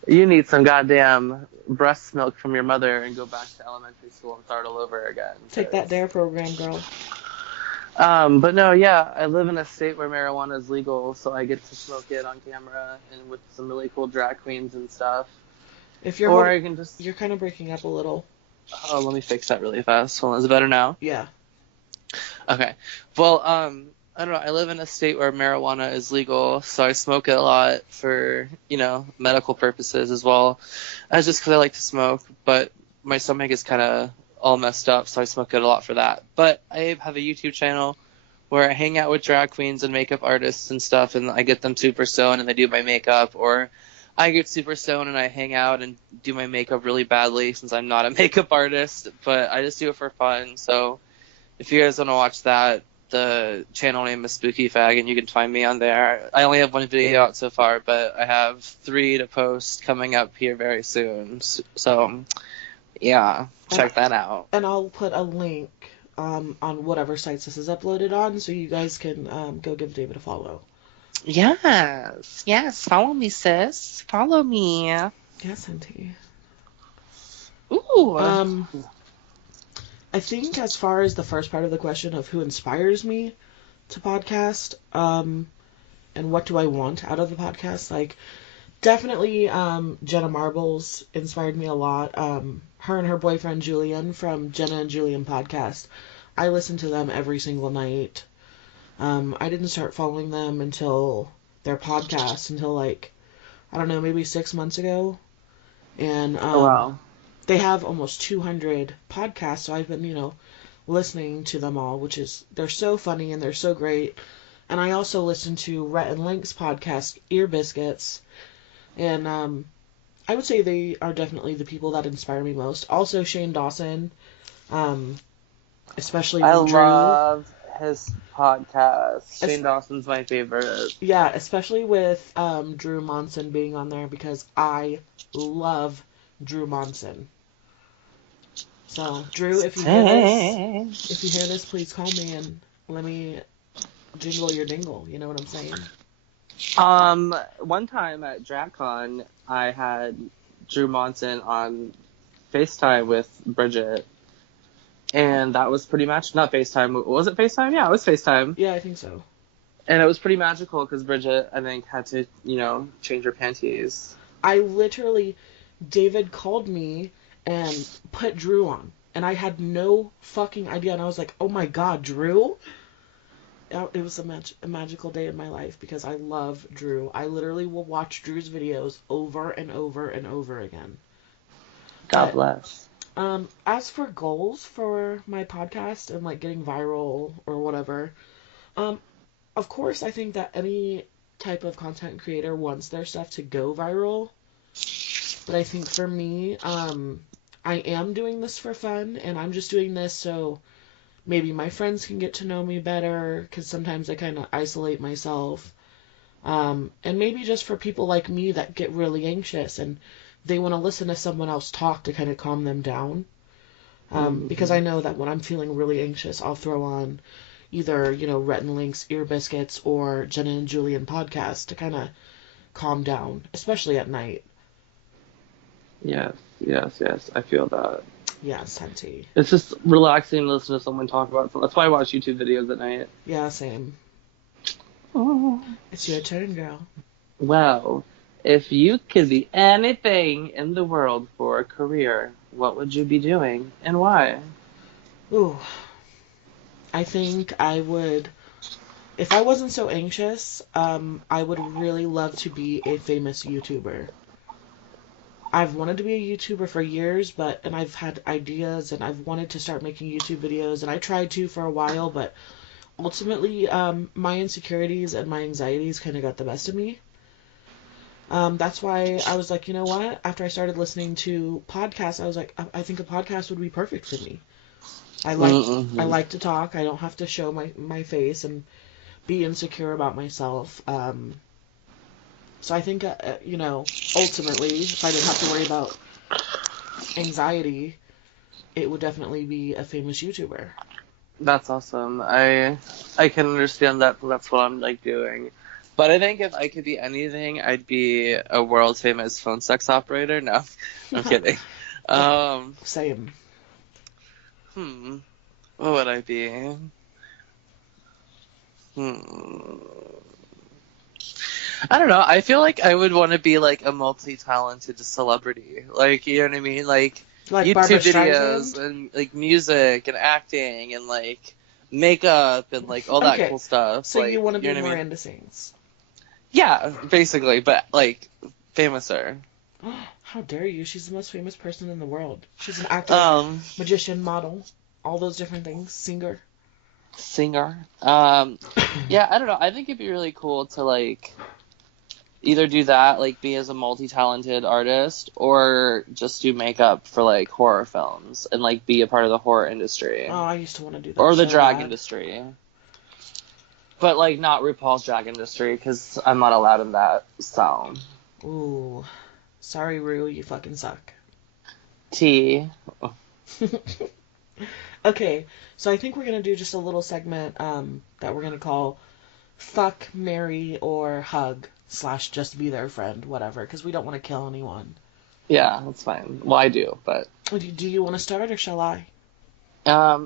you need some goddamn breast milk from your mother and go back to elementary school and start all over again. Take that DARE program, girl. But no, yeah, I live in a state where marijuana is legal, so I get to smoke it on camera and with some really cool drag queens and stuff. If you're Or I can just... You're kind of breaking up a little. Oh, let me fix that really fast. Hold on, is it better now? Yeah. Okay. Well, I don't know. I live in a state where marijuana is legal, so I smoke it a lot for, you know, medical purposes as well. As just because I like to smoke, but my stomach is kind of all messed up, so I smoke it a lot for that. But I have a YouTube channel where I hang out with drag queens and makeup artists and stuff, and I get them super stoned and they do my makeup, or I get super stoned and I hang out and do my makeup really badly since I'm not a makeup artist, but I just do it for fun. So if you guys want to watch that, the channel name is Spooky Fag, and you can find me on there. I only have one video out so far, but I have 3 to post coming up here very soon. So, yeah, check that out. And I'll put a link on whatever sites this is uploaded on, so you guys can go give David a follow. Yes, follow me, sis. Follow me. Yes, auntie. Ooh. I think as far as the first part of the question of who inspires me to podcast, and what do I want out of the podcast, like, definitely Jenna Marbles inspired me a lot. Her and her boyfriend Julian from Jenna and Julian podcast. I listen to them every single night. I didn't start following them until their podcast until like, I don't know, maybe 6 months ago. And Wow. they have almost 200 podcasts, so I've been, listening to them all, they're so funny and they're so great. And I also listen to Rhett and Link's podcast, Ear Biscuits, and I would say they are definitely the people that inspire me most. Also Shane Dawson, especially with Drew. I love his podcast. Shane Dawson's my favorite. Yeah, especially with Drew Monson being on there, because I love Drew Monson. So, Drew, if you hear this, please call me and let me jingle your dingle. You know what I'm saying? One time at DragCon, I had Drew Monson on FaceTime with Bridget, and that was pretty much not FaceTime. Was it FaceTime? Yeah, it was FaceTime. Yeah, I think so. And it was pretty magical because Bridget, I think, had to, change her panties. David called me and put Drew on, and I had no fucking idea, and I was like, oh my god, Drew? It was a magical day in my life because I love Drew. I literally will watch Drew's videos over and over and over again. God bless. As for goals for my podcast and like getting viral or whatever, of course I think that any type of content creator wants their stuff to go viral. But I think for me, I am doing this for fun, and I'm just doing this so maybe my friends can get to know me better, because sometimes I kind of isolate myself. And maybe just for people like me that get really anxious and they want to listen to someone else talk to kind of calm them down. Because I know that when I'm feeling really anxious, I'll throw on either, Rhett and Link's Ear Biscuits or Jenna and Julian podcast to kind of calm down, especially at night. Yes, I feel that. Yes, Henty. It's just relaxing to listen to someone talk about something. That's why I watch YouTube videos at night. Yeah, same. Oh. It's your turn, girl. Well, If you could be anything in the world for a career, what would you be doing and why? Ooh, I think I would, if I wasn't so anxious, I would really love to be a famous YouTuber. I've wanted to be a YouTuber for years, and I've had ideas and I've wanted to start making YouTube videos and I tried to for a while, but ultimately, my insecurities and my anxieties kind of got the best of me. That's why I was like, you know what? After I started listening to podcasts, I was like, I think a podcast would be perfect for me. I Mm-hmm. like to talk. I don't have to show my face and be insecure about myself. So I think, ultimately, if I didn't have to worry about anxiety, it would definitely be a famous YouTuber. That's awesome. I can understand that. That's what I'm like doing. But I think if I could be anything, I'd be a world famous phone sex operator. No, I'm kidding. Um, Same. hmm, what would I be? Hmm. I don't know. I feel like I would want to be like a multi-talented celebrity. Like, you know what I mean? Like Like Barbara YouTube videos Streisand? and like music and acting and like makeup and like all that Okay, cool stuff. so you Like, want to you be know what I mean? Miranda Sings. Yeah, basically, but like famouser. How dare you? She's the most famous person in the world. She's an actor, Um, magician, model, all those different things, singer. singer. Yeah, I don't know. I think it'd be really cool to like either do that, like be as a multi-talented artist, or just do makeup for like horror films and like be a part of the horror industry Oh, I used to want to do that or the so drag bad. industry, but like not RuPaul's drag industry because I'm not allowed in that. So Ooh, sorry, Rue, you fucking suck. T. Okay, so I think we're gonna do just a little segment that we're gonna call "Fuck, Marry, or Hug" slash just be their friend, whatever, because we don't want to kill anyone. Yeah, that's fine. Well, I do, but Do you want to start or shall I?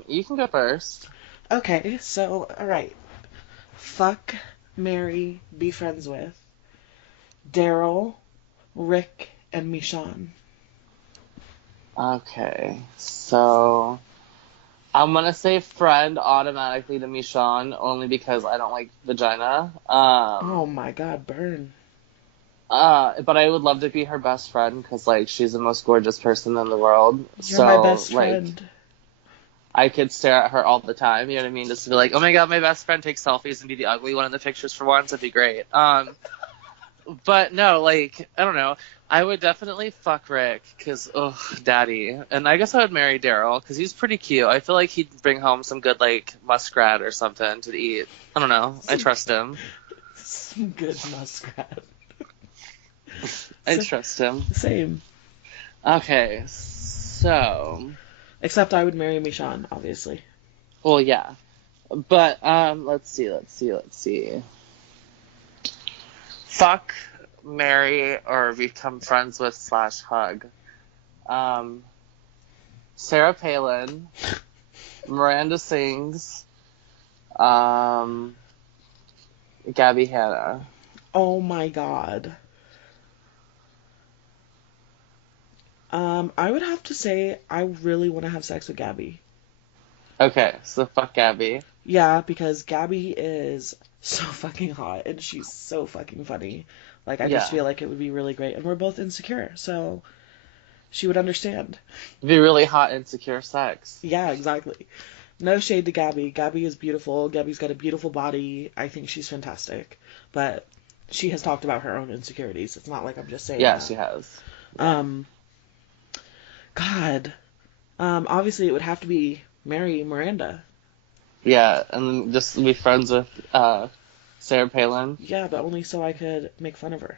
you can go first. Okay, so all right. Fuck, marry, be friends with Daryl, Rick, and Michonne. Okay, so I'm gonna say friend automatically to Michonne only because I don't like vagina. Oh my god, burn. But I would love to be her best friend because like she's the most gorgeous person in the world. You're my So best like friend. I could stare at her all the time. You know what I mean? Just to be like, oh my god, my best friend takes selfies and be the ugly one in the pictures for once. That'd be great. But no, like I don't know. I would definitely fuck Rick because oh, daddy. And I guess I would marry Daryl because he's pretty cute. I feel like he'd bring home some good like muskrat or something to eat. I don't know. I trust him. Some good muskrat. I S- trust him. Same. Okay, so Except I would marry Michonne, obviously. well, yeah. But let's see. Fuck, marry, or become friends with slash hug. Um, Sarah Palin, Miranda Sings, um, Gabby Hanna. Oh my god. I would have to say I really want to have sex with Gabby. Okay, so fuck Gabby. Yeah, because Gabby is so fucking hot and she's so fucking funny. Like, I just Yeah, feel like it would be really great. And we're both insecure, so she would understand. it'd be really hot, insecure sex. Yeah, exactly. No shade to Gabby. Gabby is beautiful. Gabby's got a beautiful body. I think she's fantastic. But she has talked about her own insecurities. It's not like I'm just saying Yeah, that. she has. Yeah. Um, God. Obviously it would have to be Mary Miranda. Yeah, and then just be friends with Sarah Palin Yeah, but only so I could make fun of her.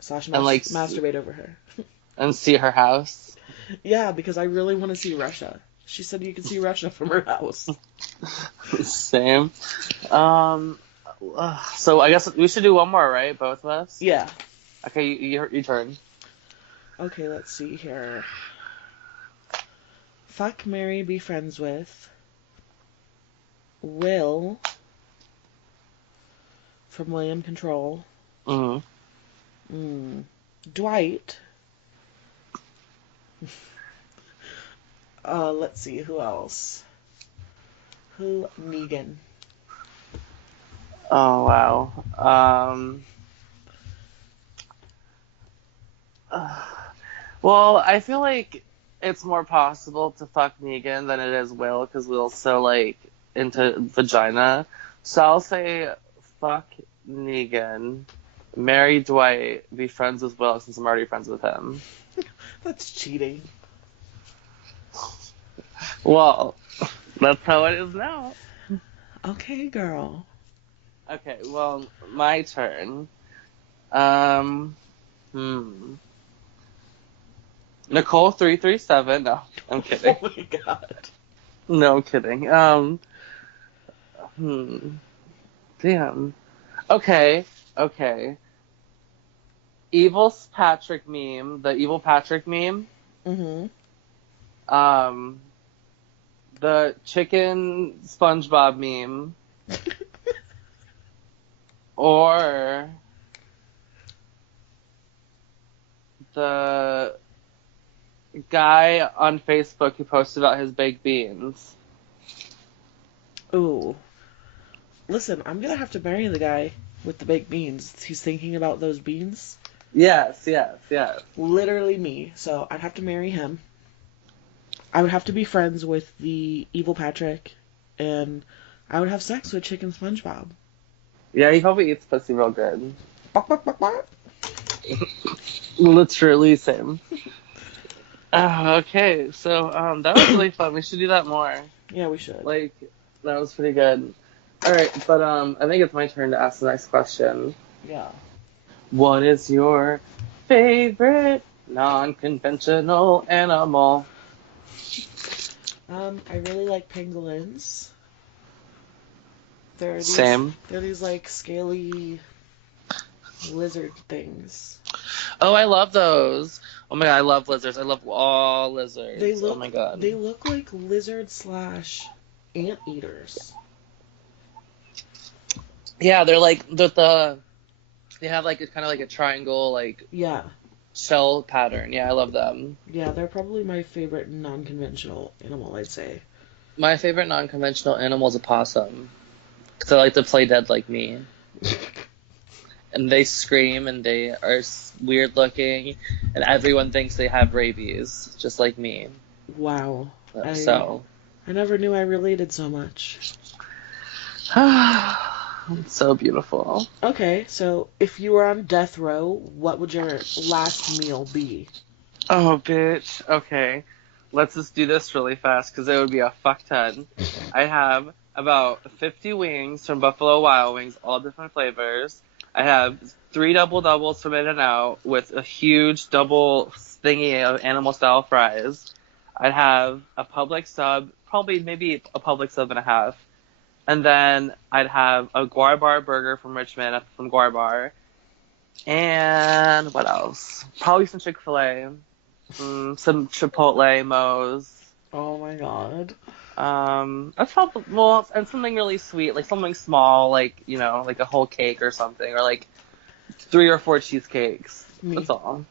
Slash and like masturbate over her. and see her house. Yeah, because I really want to see Russia. She said you can see Russia from her house. Same. Um, so I guess we should do one more, right? Both of us. Yeah. Okay, you turn. Okay, let's see here. Fuck, Mary, be friends with Will from William Control, Mm-hmm. Mm. Dwight. Let's see, who else? Negan. Oh wow. Well, I feel like it's more possible to fuck Negan than it is Will, because Will's so like into vagina. So I'll say fuck Negan, marry Dwight, be friends with Will since I'm already friends with him. That's cheating. Well, that's how it is now. Okay, girl. Okay, well, my turn. Um, Nicole 337. No, I'm kidding. Oh my god. No, I'm kidding. Damn. Okay. Evil Patrick meme, the Evil Patrick meme. Mm-hmm. The chicken SpongeBob meme. Or the guy on Facebook who posted about his baked beans. Ooh. Listen, I'm gonna have to marry the guy with the baked beans. He's thinking about those beans. Yes. Literally me. So I'd have to marry him. I would have to be friends with the evil Patrick, and I would have sex with Chicken SpongeBob. Yeah, he probably eats pussy real good. Bok, bok, bok, bok. Literally same. Okay, so that was really fun. We should do that more. Yeah, we should. Like, that was pretty good. All right, but I think it's my turn to ask the next question. Yeah. What is your favorite non-conventional animal? I really like pangolins. Same. They're these like scaly lizard things. Oh, I love those. Oh my god, I love lizards. I love all lizards. Oh my god. They look like lizard / anteaters. Yeah, they have like kind of like a triangle like Yeah. shell pattern. Yeah, I love them. Yeah, they're probably my favorite non-conventional animal, I'd say. My favorite non-conventional animal is a possum. Because I like to play dead like me. And they scream and they are weird looking. And everyone thinks they have rabies, just like me. Wow. So. I never knew I related so much. It's so beautiful. Okay, so if you were on death row, what would your last meal be? Oh, bitch. Okay. Let's just do this really fast because it would be a fuck ton. I have about 50 wings from Buffalo Wild Wings, all different flavors. I have 3 double doubles from In-N-Out with a huge double thingy of animal style fries. I'd have a Publix sub, probably maybe a Publix sub and a half. And then I'd have a Guar Bar burger from Richmond, from Guar Bar. And what else? Probably some Chick-fil-A. Some Chipotle, Moe's. Oh my god. That's probably, well, and something really sweet, like something small, like, you know, like a whole cake or something, or like 3 or 4 cheesecakes. That's all.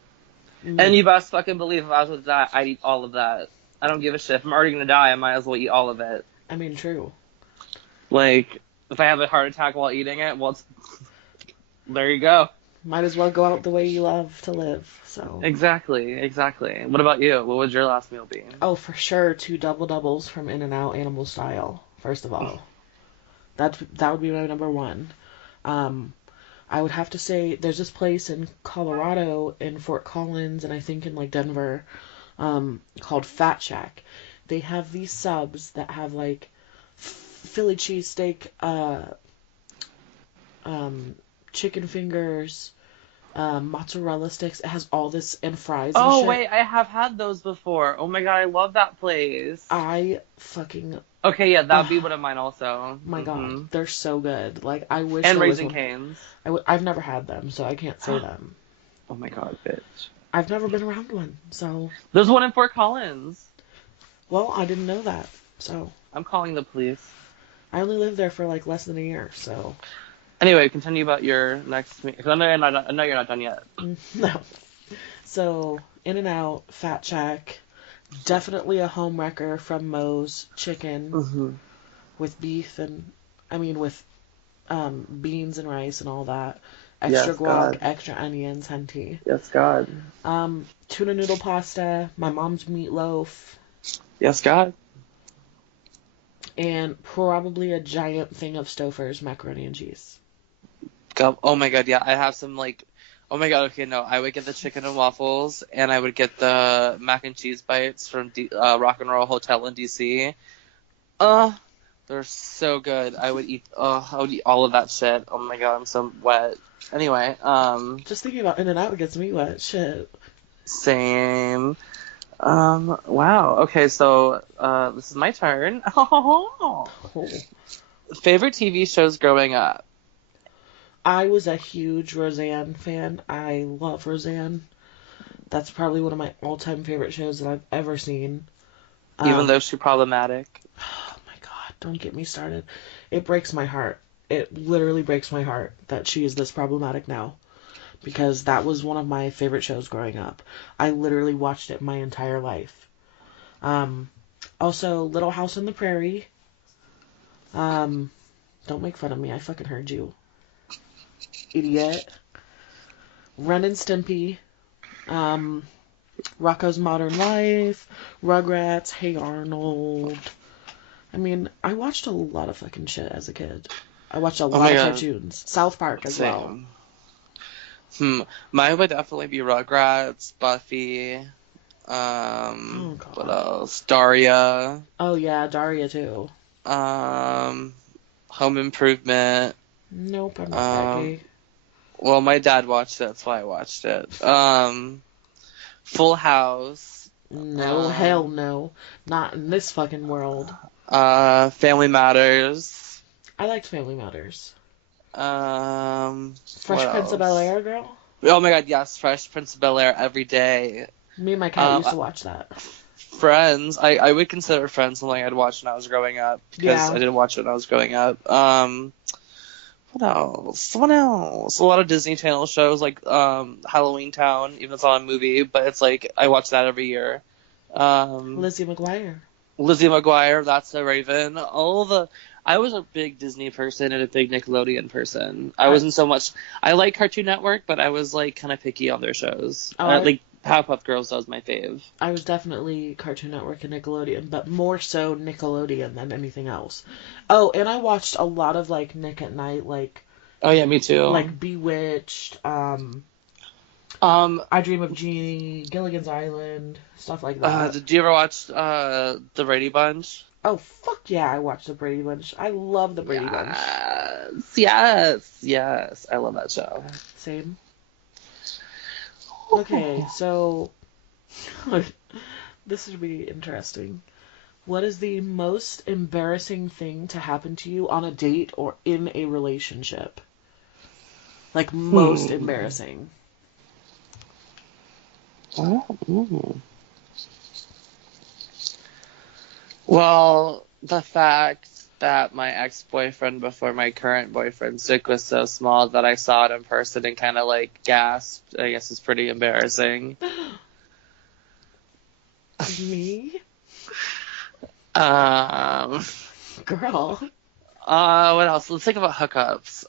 And you best fucking believe if I was to die, I'd eat all of that. I don't give a shit. If I'm already gonna die, I might as well eat all of it. I mean, true. Like, if I have a heart attack while eating it, well, there you go. Might as well go out the way you love to live, so. Exactly. What about you? What would your last meal be? Oh, for sure, 2 double doubles from In-N-Out animal style, first of all. That would be my number one. I would have to say there's this place in Colorado, in Fort Collins, and I think in like Denver, called Fat Shack. They have these subs that have like Philly cheesesteak, chicken fingers, mozzarella sticks. It has all this and fries. And Oh shit. wait, I have had those before. Oh my god, I love that place. I fucking. Okay, yeah, that'd be one of mine also. My god, they're so good. Like, I wish. And there was Raising one. Cane's. I've never had them, so I can't say them. Oh my god, bitch. I've never been around one, so. There's one in Fort Collins. Well, I didn't know that, so. I'm calling the police. I only lived there for like less than a year, so. Anyway, continue about your next meal. Because I know you're not done yet. No. So, In-N-Out, Fat Check, definitely a home wrecker from Moe's Chicken Mm-hmm. with beef and, with beans and rice and all that. Extra Yes, guac, God. extra onions, henty. Yes, God. Tuna noodle pasta, my mom's meatloaf, Yes, God. and probably a giant thing of Stouffer's macaroni and cheese. God. Oh my God, yeah. I have some like. Oh my God. Okay, no. I would get the chicken and waffles, and I would get the mac and cheese bites from Rock and Roll Hotel in DC. They're so good. I would eat. I would eat all of that shit. Oh my God, I'm so wet. Anyway, Just thinking about In-N-Out gets me wet. Shit. same. Wow. Okay, so this is my turn. Oh. Favorite TV shows growing up. I was a huge Roseanne fan. I love Roseanne. That's probably one of my all-time favorite shows that I've ever seen. Even though she's problematic. Oh my God, don't get me started. It breaks my heart. It literally breaks my heart that she is this problematic now. Because that was one of my favorite shows growing up. I literally watched it my entire life. Also, Little House on the Prairie. Don't make fun of me. I fucking heard you. Idiot. Ren and Stimpy. Rocko's Modern Life. Rugrats. Hey Arnold. I watched a lot of fucking shit as a kid. I watched a lot of cartoons. South Park as well. Mine would definitely be Rugrats, Buffy, what else? Daria. Oh yeah, Daria too. Home Improvement. Nope, I'm not that gay. Well, my dad watched it, that's why I watched it. Full House. No, hell no. Not in this fucking world. Family Matters. I liked Family Matters. Fresh Prince of Bel-Air, girl? Oh my God, yes, Fresh Prince of Bel-Air every day. Me and my cat used to watch that. Friends. I would consider Friends something I'd watch when I was growing up, because I didn't watch it when I was growing up. What else? What else? A lot of Disney Channel shows like Halloween Town, even though it's not a movie, but it's like I watch that every year. Lizzie McGuire. That's the Raven. I was a big Disney person and a big Nickelodeon person. I wasn't so much. I like Cartoon Network, but I was like kind of picky on their shows. Like Powerpuff Girls was my fave. I was definitely Cartoon Network and Nickelodeon, but more so Nickelodeon than anything else. Oh, and I watched a lot of like Nick at Night, like. Oh yeah, me too. Like Bewitched. I Dream of Jeannie, Gilligan's Island, stuff like that. Did you ever watch The Brady Bunch? Oh, fuck yeah, I watched The Brady Bunch. I love The Brady Bunch. Yes. I love that show. Same. Okay, so this should be interesting. What is the most embarrassing thing to happen to you on a date or in a relationship? Like, most embarrassing. Well, the fact that my ex-boyfriend before my current boyfriend's dick was so small that I saw it in person and kind of like gasped, I guess is pretty embarrassing. Me? Girl. What else? Let's think about hookups.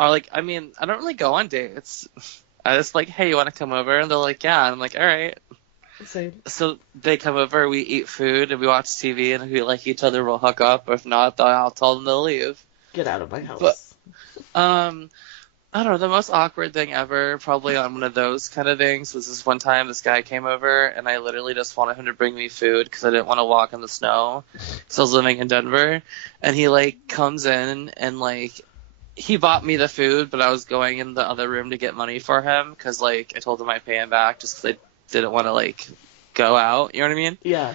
Or like, I don't really go on dates. I just like, hey, you want to come over? And they're like, yeah. And I'm like, all right. Same. So they come over, we eat food, and we watch TV, and if we like each other, we'll hook up. Or if not, I'll tell them to leave. Get out of my house. But, I don't know, the most awkward thing ever, probably on one of those kind of things, was this one time this guy came over, and I literally just wanted him to bring me food, because I didn't want to walk in the snow, because I was living in Denver. And he, like, comes in, and, like, he bought me the food, but I was going in the other room to get money for him, because, like, I told him I'd pay him back, just because I didn't want to, like, go out, you know what I mean? Yeah.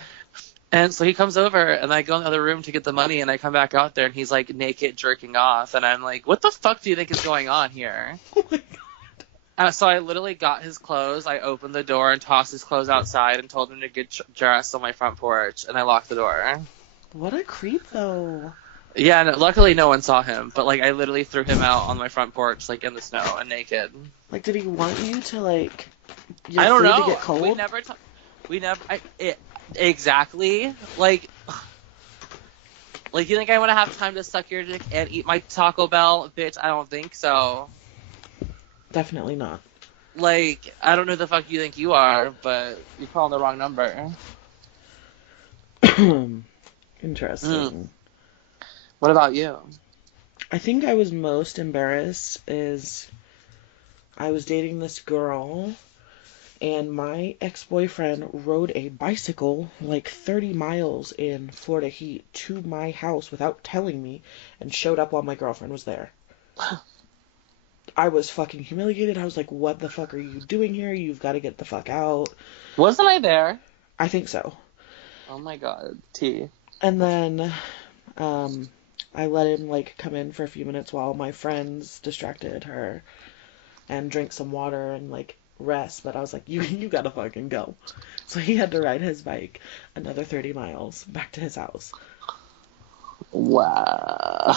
And so he comes over, and I go in the other room to get the money, and I come back out there, and he's, like, naked, jerking off, and I'm like, what the fuck do you think is going on here? Oh my God. So I literally got his clothes, I opened the door and tossed his clothes outside and told him to get dressed on my front porch, and I locked the door. What a creep, though. Yeah, no, luckily no one saw him, but like I literally threw him out on my front porch, like in the snow and naked. Like, did he want you to, like, your I don't food to know. get cold? We never. Exactly. Like you think I want to have time to suck your dick and eat my Taco Bell, bitch? I don't think so. Definitely not. Like I don't know who the fuck you think you are, but you're calling the wrong number. Interesting. What about you? I think I was most embarrassed is I was dating this girl, and my ex-boyfriend rode a bicycle like 30 miles in Florida heat to my house without telling me and showed up while my girlfriend was there. I was fucking humiliated. I was like, what the fuck are you doing here? You've got to get the fuck out. Wasn't I there? I think so. Oh my god, T. And then I let him like come in for a few minutes while my friends distracted her and drink some water and like rest. But I was like, you gotta fucking go. So he had to ride his bike another 30 miles back to his house. Wow.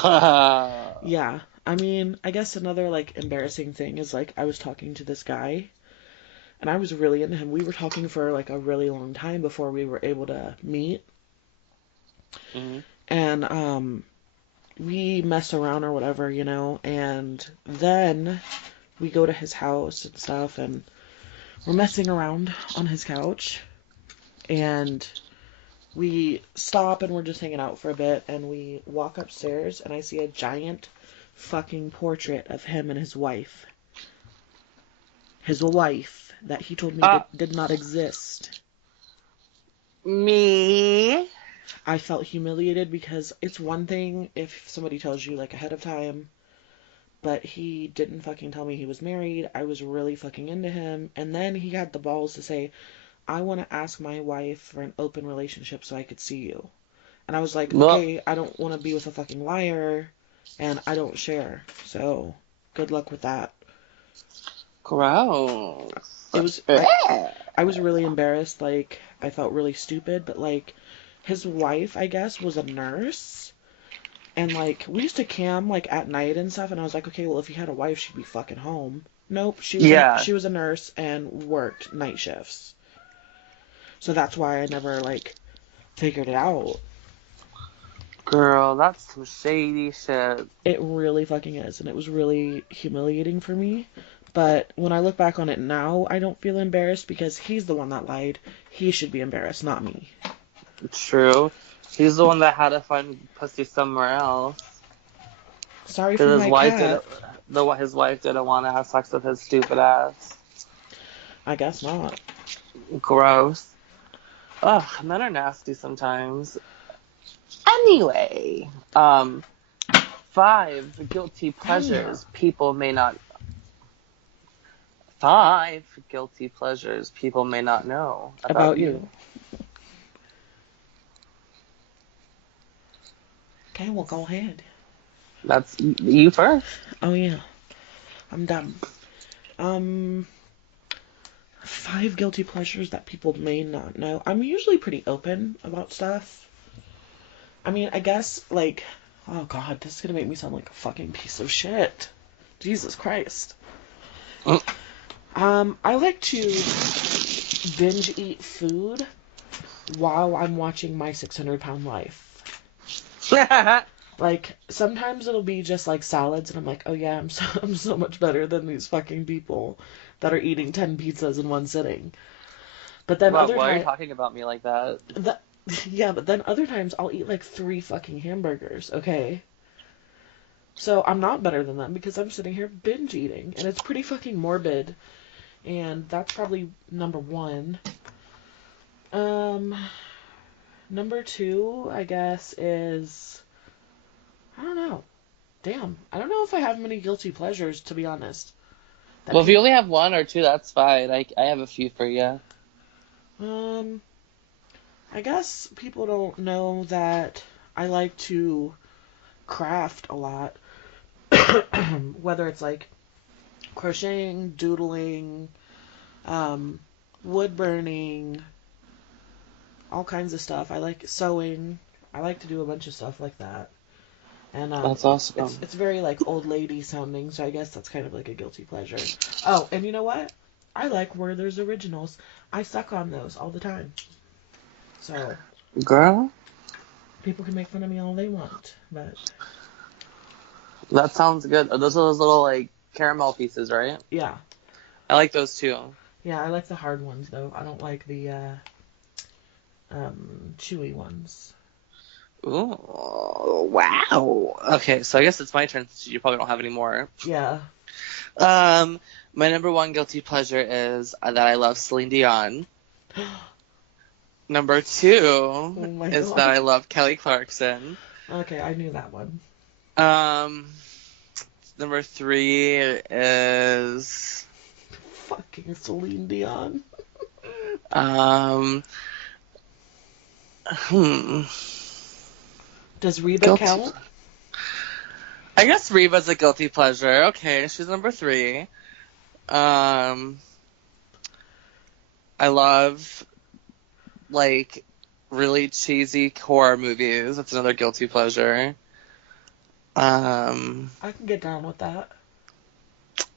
Yeah. I mean, I guess another like embarrassing thing is like I was talking to this guy and I was really into him. We were talking for like a really long time before we were able to meet. Mm-hmm. And we mess around or whatever, you know, and then we go to his house and stuff, and we're messing around on his couch, and we stop and we're just hanging out for a bit, and we walk upstairs, and I see a giant fucking portrait of him and his wife. His wife that he told me did not exist. Me? I felt humiliated because it's one thing if somebody tells you like ahead of time, but he didn't fucking tell me he was married. I was really fucking into him. And then he had the balls to say, I want to ask my wife for an open relationship so I could see you. And I was like, Well, okay, I don't want to be with a fucking liar, and I don't share. So, good luck with that. gross. It was, I was really embarrassed. Like, I felt really stupid, but like, his wife, I guess, was a nurse. And, like, we used to cam, like, at night and stuff, and I was like, okay, well, if he had a wife, she'd be fucking home. Nope, she was a nurse and worked night shifts. So that's why I never, like, figured it out. Girl, that's some shady shit. It really fucking is, and it was really humiliating for me. But when I look back on it now, I don't feel embarrassed because he's the one that lied. He should be embarrassed, not me. True. He's the one that had to find pussy somewhere else. Sorry for my cat. His wife didn't want to have sex with his stupid ass. I guess not. Gross. Ugh, men are nasty sometimes. Anyway, 5 guilty pleasures people may not. 5 guilty pleasures people may not know about you. Okay, well, go ahead. That's you first. Oh, yeah. I'm done. 5 guilty pleasures that people may not know. I'm usually pretty open about stuff. I mean, I guess, like, oh god, this is gonna make me sound like a fucking piece of shit. Jesus Christ. I like to binge eat food while I'm watching My 600-Pound Life. Like, sometimes it'll be just like salads, and I'm like, oh yeah, I'm so much better than these fucking people that are eating 10 pizzas in one sitting. But then why are you talking about me like that? Yeah, but then other times I'll eat like 3 fucking hamburgers, okay? So I'm not better than them because I'm sitting here binge eating, and it's pretty fucking morbid. And that's probably number 1. Number 2, I guess, is, I don't know. Damn, I don't know if I have many guilty pleasures, to be honest. Well, if you only have 1 or 2, that's fine. I have a few for you. I guess people don't know that I like to craft a lot. Whether it's like crocheting, doodling, wood burning, all kinds of stuff. I like sewing. I like to do a bunch of stuff like that. And That's awesome. it's very like old lady sounding, so I guess that's kind of like a guilty pleasure. Oh, and you know what? I like Werther's Originals. I suck on those all the time. So, Girl, people can make fun of me all they want, but that sounds good. Those are those little like caramel pieces, right? yeah. I like those too. Yeah, I like the hard ones though. I don't like the chewy ones. Ooh, wow. Okay, so I guess it's my turn since you probably don't have any more. Yeah. My number one guilty pleasure is that I love Celine Dion. Number two is God. that I love Kelly Clarkson. Okay, I knew that one. Number three is Fucking Celine Dion. Does Reba count? I guess Reba's a guilty pleasure. Okay, she's number three. I love, like, really cheesy horror movies. That's another guilty pleasure. I can get down with that.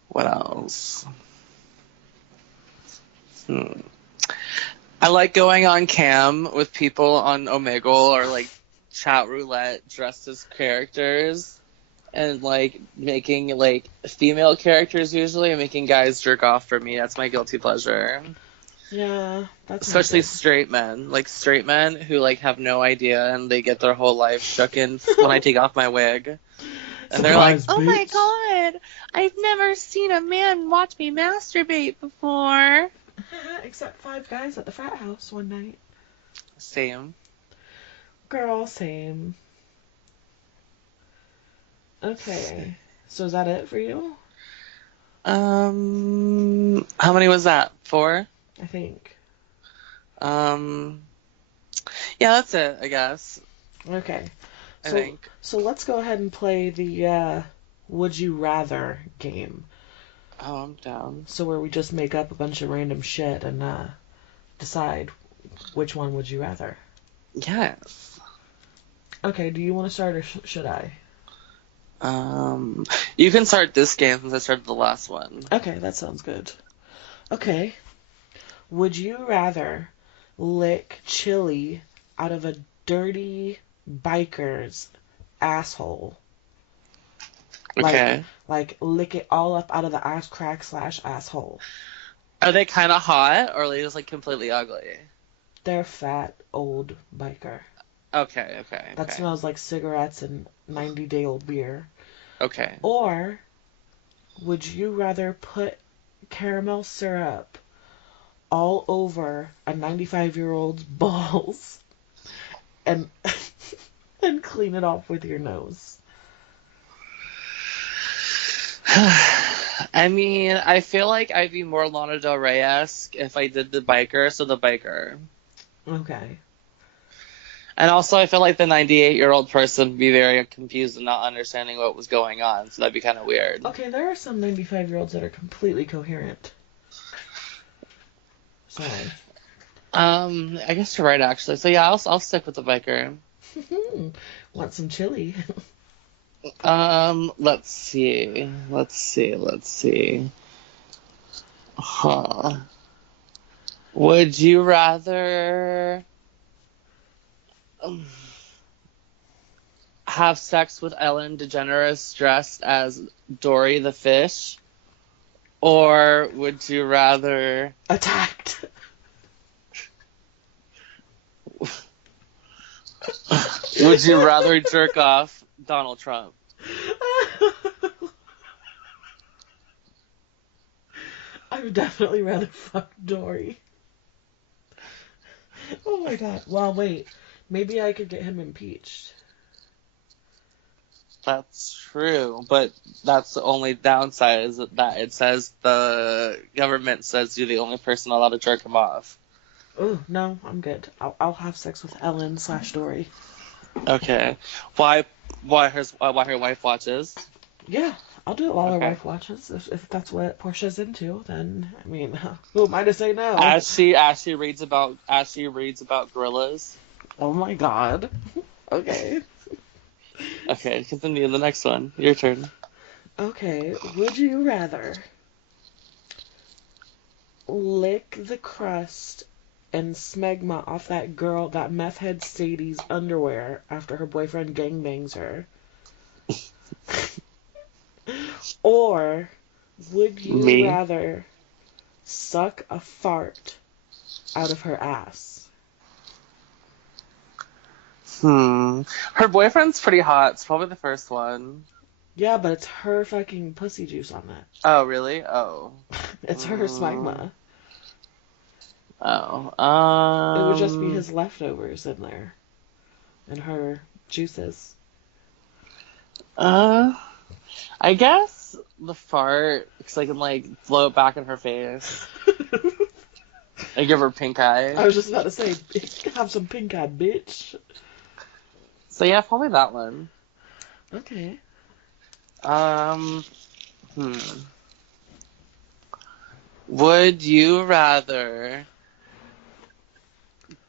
What else? I like going on cam with people on Omegle or, like, chat roulette dressed as characters. And, like, making, like, female characters usually and making guys jerk off for me. That's my guilty pleasure. Yeah, that's especially straight men. Like, straight men who, like, have no idea and they get their whole life shooken when I take off my wig. And they're like, oh my god, I've never seen a man watch me masturbate before. Except 5 guys at the frat house one night. Same. Girl, same. Okay, so is that it for you? How many was that? 4? I think. Yeah, that's it, I guess. Okay. I think. So let's go ahead and play the Would You Rather game. Oh, I'm down. So where we just make up a bunch of random shit and decide which one would you rather. Yes. Okay, do you want to start or should I? You can start this game since I started the last one. Okay, that sounds good. Okay. Would you rather lick chili out of a dirty biker's asshole? Okay. Like lick it all up out of the ass crack / asshole. Are they kind of hot or are they just like completely ugly? They're fat, old biker. Okay. That smells like cigarettes and 90-day-old beer. Okay. Or would you rather put caramel syrup all over a 95-year-old's balls and and clean it off with your nose? I mean, I feel like I'd be more Lana Del Rey-esque if I did the biker, so the biker. Okay. And also, I feel like the 98-year-old person would be very confused and not understanding what was going on, so that'd be kind of weird. Okay, there are some 95-year-olds that are completely coherent. Sorry. I guess you're right, actually. So yeah, I'll stick with the biker. Want some chili? Let's see. Huh. Would you rather have sex with Ellen DeGeneres dressed as Dory the fish? Or would you rather... Attacked! Would you rather jerk off Donald Trump? I would definitely rather fuck Dory. Oh my god. Well, wait. Maybe I could get him impeached. That's true, but that's the only downside is that it says the government says you're the only person allowed to jerk him off. Oh, no, I'm good. I'll have sex with Ellen / Dory. Okay. Why her wife watches? Yeah, I'll do it while her wife watches. If that's what Portia's into, then I mean, who am I to say no? As she reads about gorillas. Oh my god. Okay. Okay, continue the next one. Your turn. Okay, would you rather lick the crust and smegma off that meth head Sadie's underwear after her boyfriend gangbangs her? Or would you Me. rather suck a fart out of her ass? Her boyfriend's pretty hot. It's probably the first one. Yeah, but it's her fucking pussy juice on that. Oh, really? Oh. It's her Mm, smegma. oh. It would just be his leftovers in there. And her juices. Uh, I guess the fart, because I can, like, blow it back in her face. I give her pink eye. I was just about to say, have some pink eye, bitch. So, yeah, probably that one. Okay. Um, hmm. Would you rather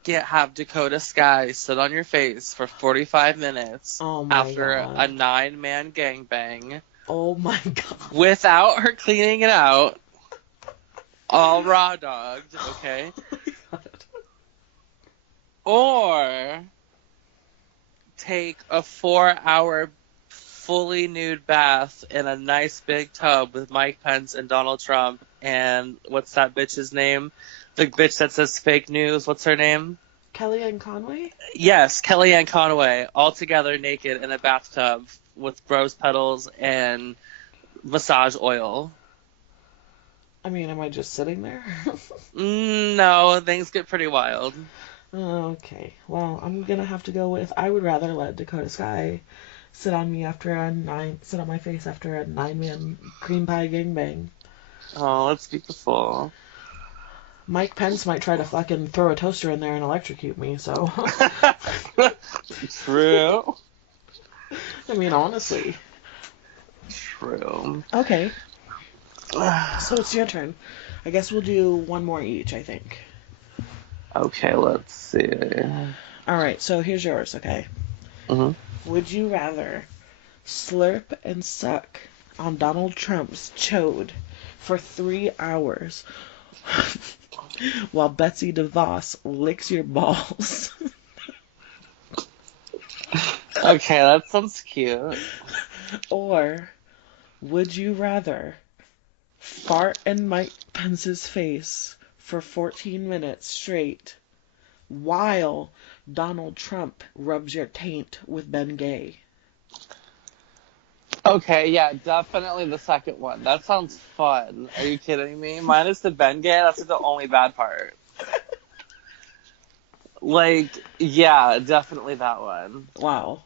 have Dakota Sky sit on your face for 45 minutes Oh my after a god. 9-man gangbang Oh my god. without her cleaning it out, all raw dogged, okay? Oh my god. Or take a 4-hour fully nude bath in a nice big tub with Mike Pence and Donald Trump and what's that bitch's name? The bitch that says fake news, what's her name? Kellyanne Conway? Yes, Kellyanne Conway, all together naked in a bathtub with rose petals and massage oil. I mean, am I just sitting there? No, things get pretty wild. Okay. Well, I'm gonna have to go with I would rather let Dakota Sky sit on my face after a 9-man cream pie gangbang. Oh, that's beautiful. Mike Pence might try to fucking throw a toaster in there and electrocute me, so. True. I mean, honestly. True. Okay. So it's your turn. I guess we'll do one more each, I think. Okay, let's see. Alright, so here's yours, okay? Mm-hmm. Would you rather slurp and suck on Donald Trump's chode for 3 hours while Betsy DeVos licks your balls? Okay, that sounds cute. Or would you rather fart in Mike Pence's face for 14 minutes straight while Donald Trump rubs your taint with Ben Gay? Okay, yeah, definitely the second one. That sounds fun. Are you kidding me? Minus the Ben Gay, that's the only bad part. Like, yeah, definitely that one. Wow.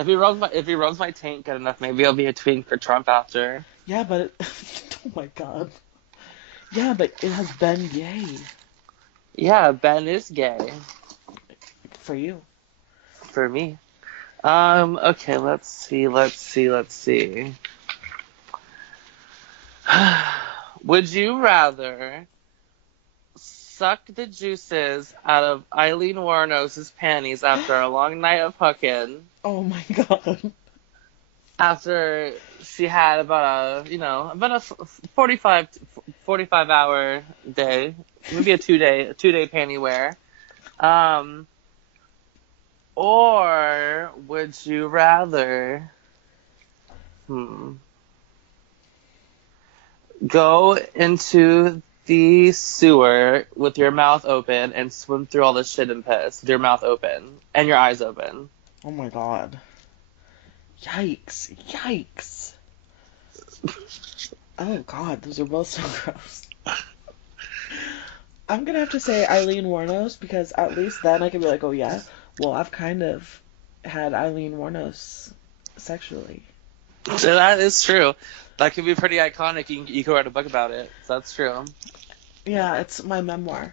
If he rubs my taint good enough, maybe I'll be a tweeting for Trump after. Yeah, but oh my god. Yeah, but it has Ben Gay Yeah, Ben is gay for you. for me. Okay, let's see. Would you rather suck the juices out of Eileen Wuornos' panties after a long night of hooking, Oh my god. after she had about a 45 hour day, maybe a 2-day panty wear, or would you rather go into the sewer with your mouth open and swim through all the shit and piss with your mouth open and your eyes open? Oh my god. Yikes. Yikes. Oh god, those are both so gross. I'm gonna have to say Eileen Wuornos because at least then I can be like, oh yeah, well I've kind of had Eileen Wuornos sexually. So that is true. That could be pretty iconic. You could write a book about it. So that's true. Yeah, it's my memoir.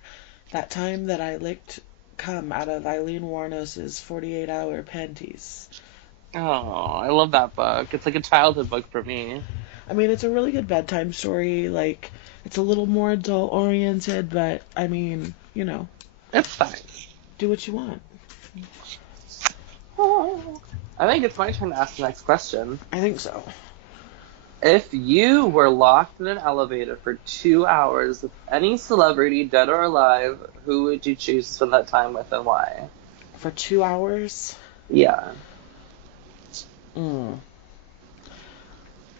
That time that I licked cum out of Eileen Wuornos' 48-hour panties. Oh, I love that book. It's like a childhood book for me. I mean, it's a really good bedtime story. Like, it's a little more adult oriented, but I mean, you know, It's fine. do what you want. I think it's my turn to ask the next question. I think so. If you were locked in an elevator for 2 hours with any celebrity, dead or alive, who would you choose to spend that time with and why? For 2 hours? Yeah. Mm.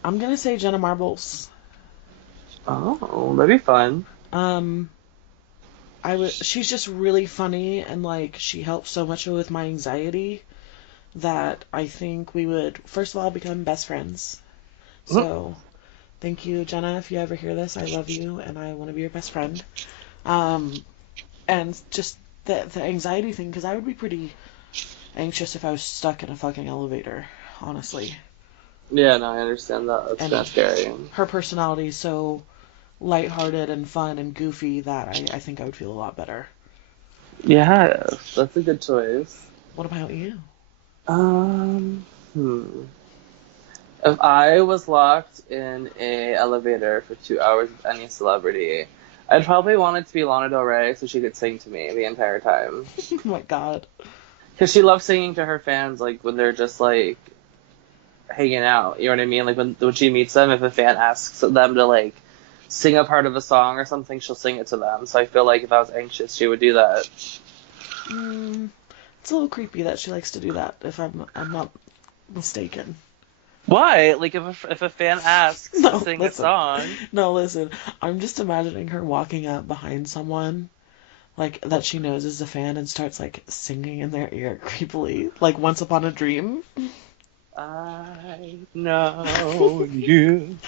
I'm gonna say Jenna Marbles. Oh, that'd be fun. Um, she's just really funny and like she helps so much with my anxiety that I think we would first of all become best friends. So thank you, Jenna, if you ever hear this. I love you and I want to be your best friend. Um, and just the anxiety thing, because I would be pretty anxious if I was stuck in a fucking elevator, honestly. Yeah, no, I understand that. That's And kind of scary. her personality is so lighthearted and fun and goofy that I think I would feel a lot better. Yeah, that's a good choice. What about you? Hmm. If I was locked in a elevator for 2 hours with any celebrity, I'd probably want it to be Lana Del Rey so she could sing to me the entire time. Oh my god. Because she loves singing to her fans, like, when they're just, like, hanging out. You know what I mean? Like, when she meets them, if a fan asks them to, like, sing a part of a song or something, she'll sing it to them. So I feel like if I was anxious, she would do that. It's a little creepy that she likes to do that, if I'm not mistaken. Why? Like, if a fan asks to sing a song... No, listen. I'm just imagining her walking up behind someone, like, that she knows is a fan and starts, like, singing in their ear creepily, like Once Upon a Dream. I know you.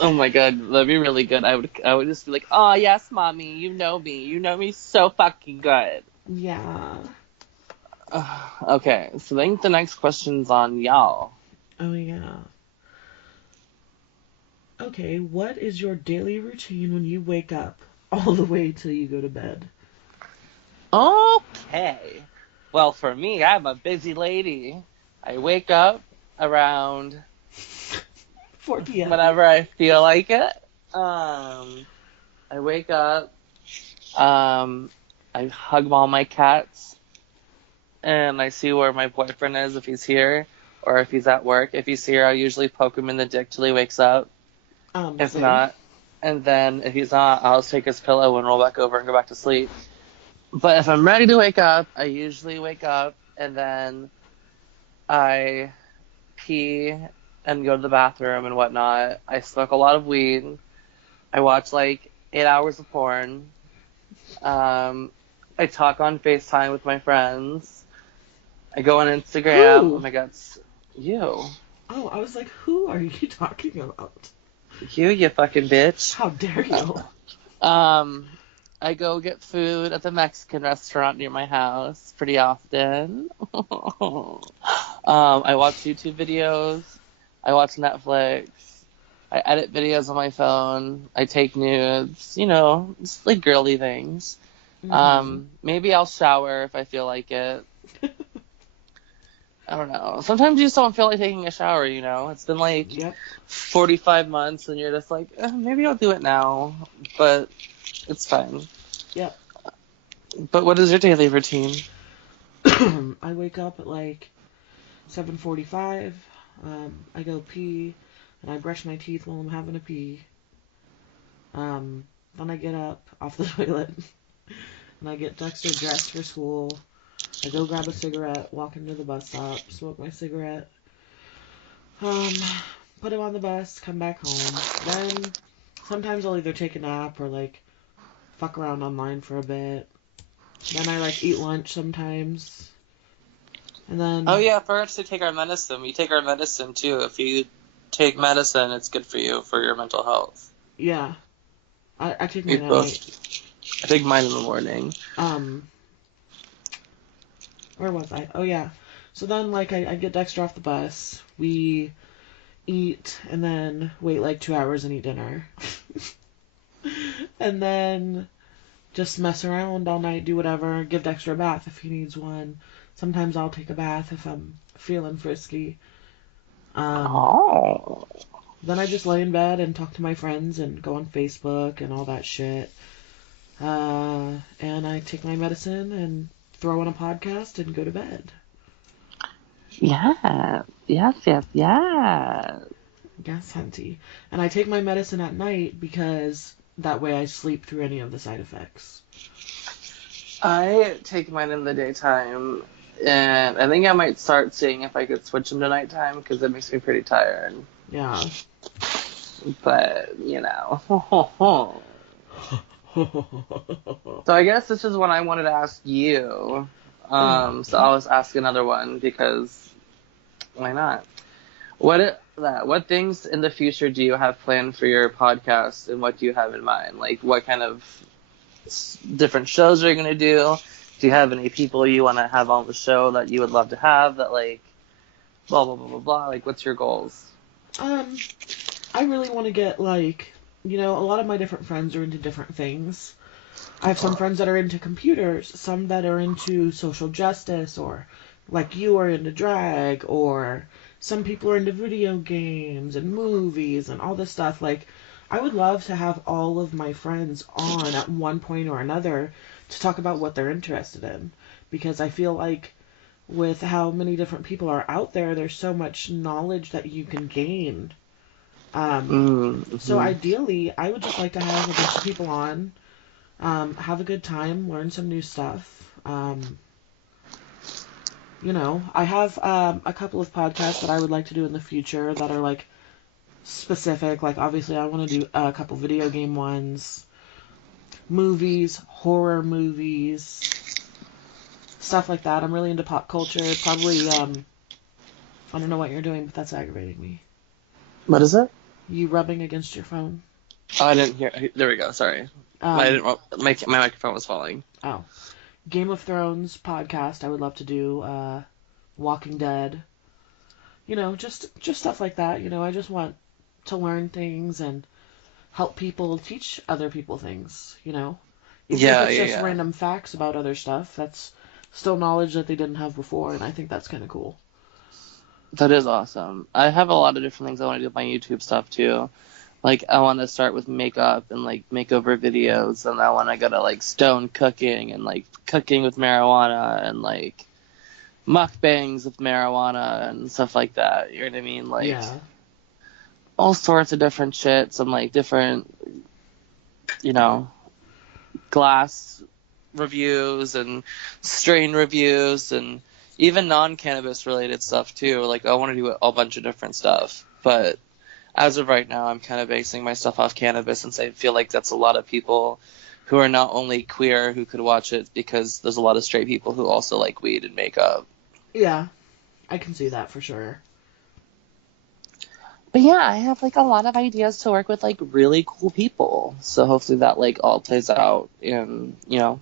Oh my god, that'd be really good. I would just be like, oh yes, mommy, you know me so fucking good. Yeah. Okay, so I think the next question's on y'all. Oh, yeah. Okay, what is your daily routine when you wake up all the way till you go to bed? Okay. Well, for me, I'm a busy lady. I wake up around 4 p.m. whenever I feel like it. I wake up. I hug all my cats. And I see where my boyfriend is, if he's here, or if he's at work. If he's here, I'll usually poke him in the dick till he wakes up. If Same. not, and then if he's not, I'll take his pillow and roll back over and go back to sleep. But if I'm ready to wake up, I usually wake up, and then I pee and go to the bathroom and whatnot. I smoke a lot of weed. I watch, like, 8 hours of porn. I talk on FaceTime with my friends. I go on Instagram. Who? Oh my god, you. Oh, I was like, who are you talking about? You fucking bitch. How dare you? I go get food at the Mexican restaurant near my house pretty often. I watch YouTube videos. I watch Netflix. I edit videos on my phone. I take nudes. You know, just like girly things. Mm-hmm. Maybe I'll shower if I feel like it. I don't know. Sometimes you just don't feel like taking a shower, you know? It's been like 45 months and you're just like, maybe I'll do it now. But it's fine. Yep. But what is your daily routine? I wake up at like 7:45. I go pee, and I brush my teeth while I'm having a pee. Then I get up off the toilet, and I get Dexter dressed for school. I go grab a cigarette, walk into the bus stop, smoke my cigarette, put him on the bus, come back home. Then sometimes I'll either take a nap or like fuck around online for a bit. Then I like eat lunch sometimes. And then Oh yeah, for us to take our medicine. We take our medicine too. If you take medicine, it's good for you for your mental health. yeah. I take mine at night. I take mine in the morning. Where was I? Oh yeah. So then like I get Dexter off the bus. We eat and then wait like 2 hours and eat dinner. And then just mess around all night, do whatever, give Dexter a bath if he needs one. Sometimes I'll take a bath if I'm feeling frisky. Then I just lay in bed and talk to my friends and go on Facebook and all that shit. And I take my medicine and throw on a podcast and go to bed. Yeah. Yes, yes, yes. Yes, Hunty. And I take my medicine at night because that way I sleep through any of the side effects. I take mine in the daytime, and I think I might start seeing if I could switch them to nighttime because it makes me pretty tired. Yeah. But, you know. So I guess this is what I wanted to ask you. Yeah. So I'll just ask another one because why not? What things in the future do you have planned for your podcast, and what do you have in mind? Like, what kind of different shows are you going to do? Do you have any people you want to have on the show that you would love to have that, like, blah, blah, blah, blah, blah? Like, what's your goals? I really want to get, like, a lot of my different friends are into different things. I have some friends that are into computers, some that are into social justice, or like you are into drag, or some people are into video games and movies and all this stuff. Like, I would love to have all of my friends on at one point or another to talk about what they're interested in. Because I feel like with how many different people are out there, there's so much knowledge that you can gain. So Mm-hmm. ideally, I would just like to have a bunch of people on, have a good time, learn some new stuff. I have a couple of podcasts that I would like to do in the future that are like specific. Like, obviously, I want to do a couple video game ones, movies, horror movies, stuff like that. I'm really into pop culture. Probably, I don't know what you're doing, but that's aggravating me. What is it? You rubbing against your phone. Oh, I didn't hear. There we go. Sorry. Um, My microphone was falling. oh, Game of Thrones podcast. I would love to do. Walking Dead. Just stuff like that. I just want to learn things and help people, teach other people things. Even if Yeah, it's yeah, just yeah. random facts about other stuff, that's still knowledge that they didn't have before, and I think that's kind of cool. That is awesome. I have a lot of different things I want to do with my YouTube stuff too. Like, I want to start with makeup and like makeover videos, and I want to go to like stone cooking and like cooking with marijuana and like mukbangs with marijuana and stuff like that. You know what I mean? Like, Yeah. all sorts of different shit. Some like different, you know, glass reviews and strain reviews and even non-cannabis related stuff too. Like, I want to do a bunch of different stuff, but as of right now, I'm kind of basing my stuff off cannabis, since I feel like that's a lot of people who are not only queer who could watch it, because there's a lot of straight people who also like weed and makeup. Yeah, I can see that for sure. But yeah, I have like a lot of ideas to work with like really cool people. So hopefully that like all plays out and, I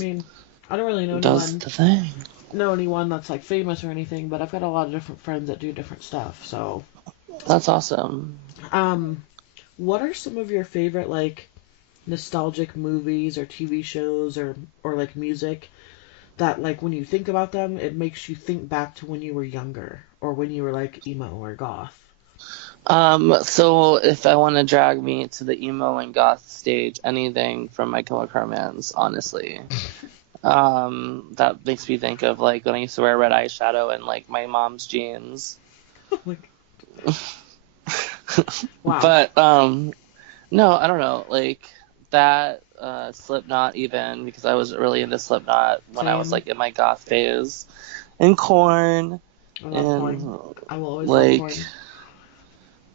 mean, I don't really does the thing. know anyone that's like famous or anything, but I've got a lot of different friends that do different stuff. So, That's awesome. what are some of your favorite like nostalgic movies or TV shows or like music that, like, when you think about them, it makes you think back to when you were younger or when you were like emo or goth? So if I want to drag me to the emo and goth stage, anything from My Chemical Romance, honestly. That makes me think of like when I used to wear red eyeshadow and like my mom's jeans. Like, wow. But no, I don't know, like that Slipknot, even because I was really into Slipknot when I was Same. like in my goth phase, and Korn, I love and Korn. I will always love like Korn.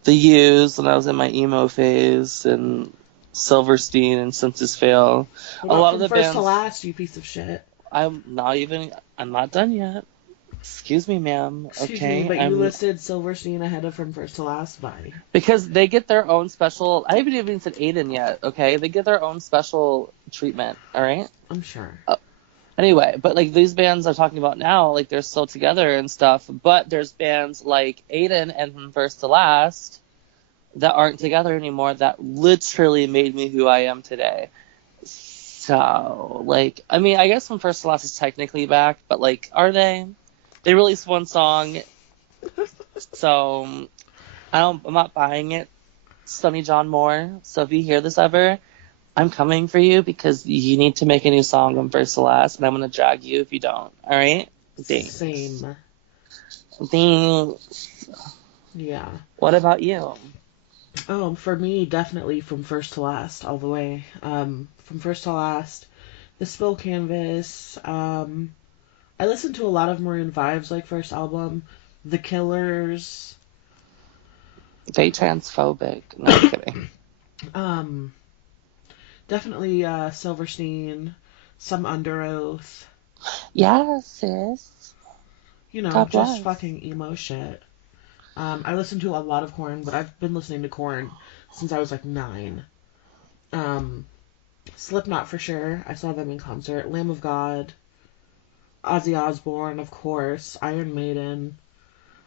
the Used when I was in my emo phase, and Silverstein and Census Fail. What A about lot From of the First bands. to Last, you piece of shit? I'm not done yet. Excuse me, ma'am. Excuse Okay, me, but you listed Silverstein ahead of From First to Last. Bye. because they get their own special. I haven't even said Aiden yet. Okay, they get their own special treatment. All right. I'm sure. Anyway, but like these bands I'm talking about now, like they're still together and stuff. But there's bands like Aiden and From First to Last that aren't together anymore. That literally made me who I am today. So, like, I mean, I guess From First to Last is technically back, but like, are they? They released one song, so I'm not buying it, Sonny John Moore. So if you hear this ever, I'm coming for you because you need to make a new song from First to Last, and I'm gonna drag you if you don't. All right? Thanks. Same. Thanks. Yeah. What about you? Oh, for me, definitely from first to last, all the way. From first to last, the Spill Canvas. I listened to a lot of Maroon 5's like first album, The Killers. They transphobic. No, I'm kidding. Um, Definitely Silverstein, some Under Oath. Yeah, sis. You know, God just bless. fucking emo shit. I listened to a lot of Korn, but I've been listening to Korn since I was like 9. Um, Slipknot for sure. I saw them in concert. Lamb of God, Ozzy Osbourne, of course, Iron Maiden.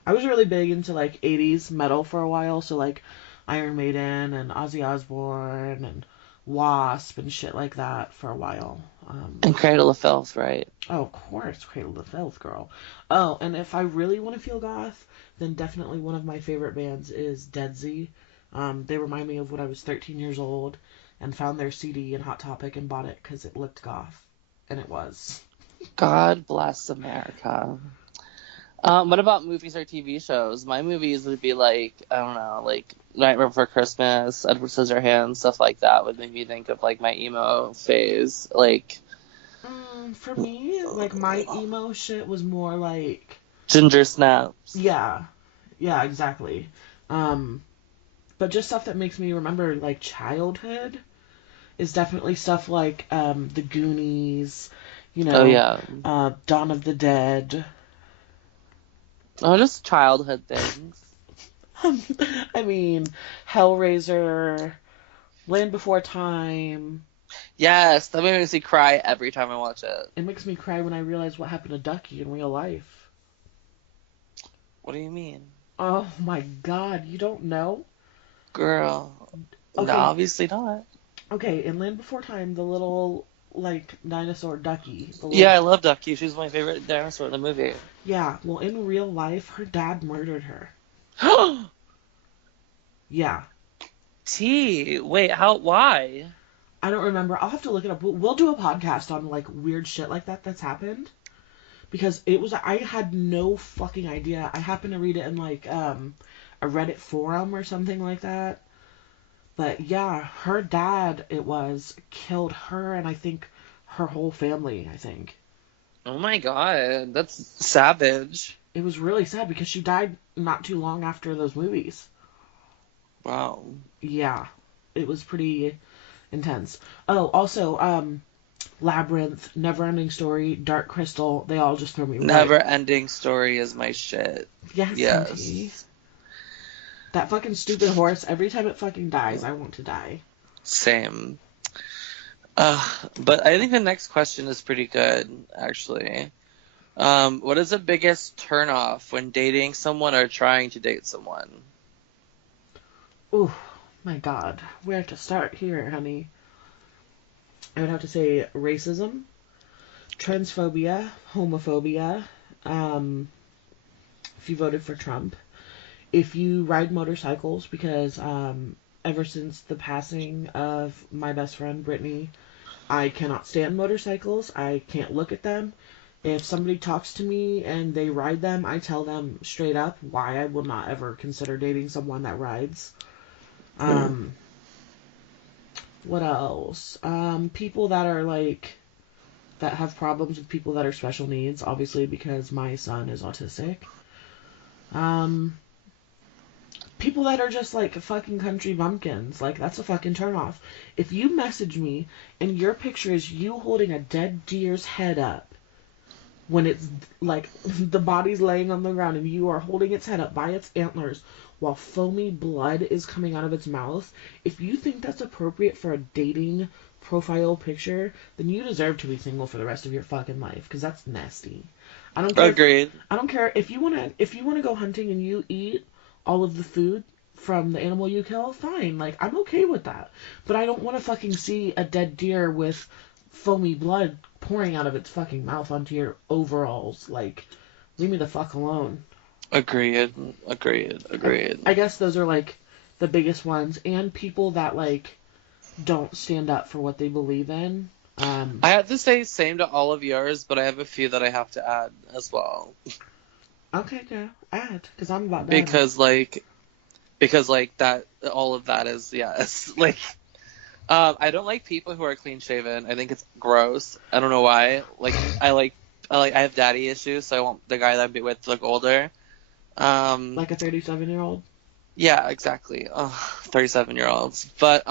I was really big into like 80s metal for a while, so like Iron Maiden and Ozzy Osbourne and Wasp and shit like that for a while. And Cradle of Filth, right? Oh, of course, Cradle of Filth, girl. Oh, and if I really want to feel goth, then definitely one of my favorite bands is Tizlee. They remind me of when I was 13 years old and found their CD in Hot Topic and bought it because it looked goth, and it was. God bless America. What about movies or TV shows? My movies would be like, I don't know, like Nightmare Before Christmas, Edward Scissorhands, stuff like that would make me think of like my emo phase. Like For me, like my emo shit was more like, Ginger Snaps. yeah, yeah, exactly. Um, but just stuff that makes me remember like childhood is definitely stuff like The Goonies, you Oh know, yeah. Dawn of the Dead. Oh, just childhood things. I mean, Hellraiser, Land Before Time. Yes, that makes me cry every time I watch it. It makes me cry when I realize what happened to Ducky in real life. What do you mean? Oh my god, you don't know? Girl. No, Okay, obviously not. okay, in Land Before Time, the little, like, dinosaur Ducky, the Yeah, little... I love Ducky. She's my favorite dinosaur in the movie. Yeah, well, in real life, her dad murdered her. Yeah. T. Wait, how? Why? I don't remember. I'll have to look it up. We'll do a podcast on, like, weird shit like that that's happened. Because it was... I had no fucking idea. I happened to read it in, like, a Reddit forum or something like that. But, yeah, her dad, it was, killed her and I think her whole family, I think. Oh my god, that's savage. It was really sad because she died not too long after those movies. Wow. Yeah, it was pretty intense. Oh, also, Labyrinth, Neverending Story, Dark Crystal, they all just throw me right. Never ending story is my shit. Yes, Auntie. Yes. That fucking stupid horse, every time it fucking dies, I want to die. Same. But I think the next question is pretty good, actually. What is the biggest turnoff when dating someone or trying to date someone? Ooh, my god. Where to start here, honey? I would have to say racism, transphobia, homophobia, if you voted for Trump, if you ride motorcycles, because ever since the passing of my best friend Brittany, I cannot stand motorcycles. I can't look at them. If somebody talks to me and they ride them, I tell them straight up why I will not ever consider dating someone that rides. What else? People that are like that have problems with people that are special needs, obviously because my son is autistic. Um, People that are just like fucking country bumpkins, like that's a fucking turnoff. If you message me and your picture is you holding a dead deer's head up when it's like the body's laying on the ground and you are holding its head up by its antlers while foamy blood is coming out of its mouth, if you think that's appropriate for a dating profile picture, then you deserve to be single for the rest of your fucking life because that's nasty. I don't care. Agreed. I don't care if you wanna go hunting and you eat all of the food from the animal you kill. Fine, like I'm okay with that. But I don't want to fucking see a dead deer with foamy blood pouring out of its fucking mouth onto your overalls. Like, leave me the fuck alone. Agreed. I guess those are like the biggest ones, and people that like don't stand up for what they believe in. I have to say same to all of yours, but I have a few that I have to add as well. Okay, girl, add, because I'm about done. Because like that, all of that is yes. Like, I don't like people who are clean shaven. I think it's gross. I don't know why. Like, I have daddy issues, so I want the guy that I'm with to look older. Like a 37-year-old. Yeah, exactly. 37-year-olds. But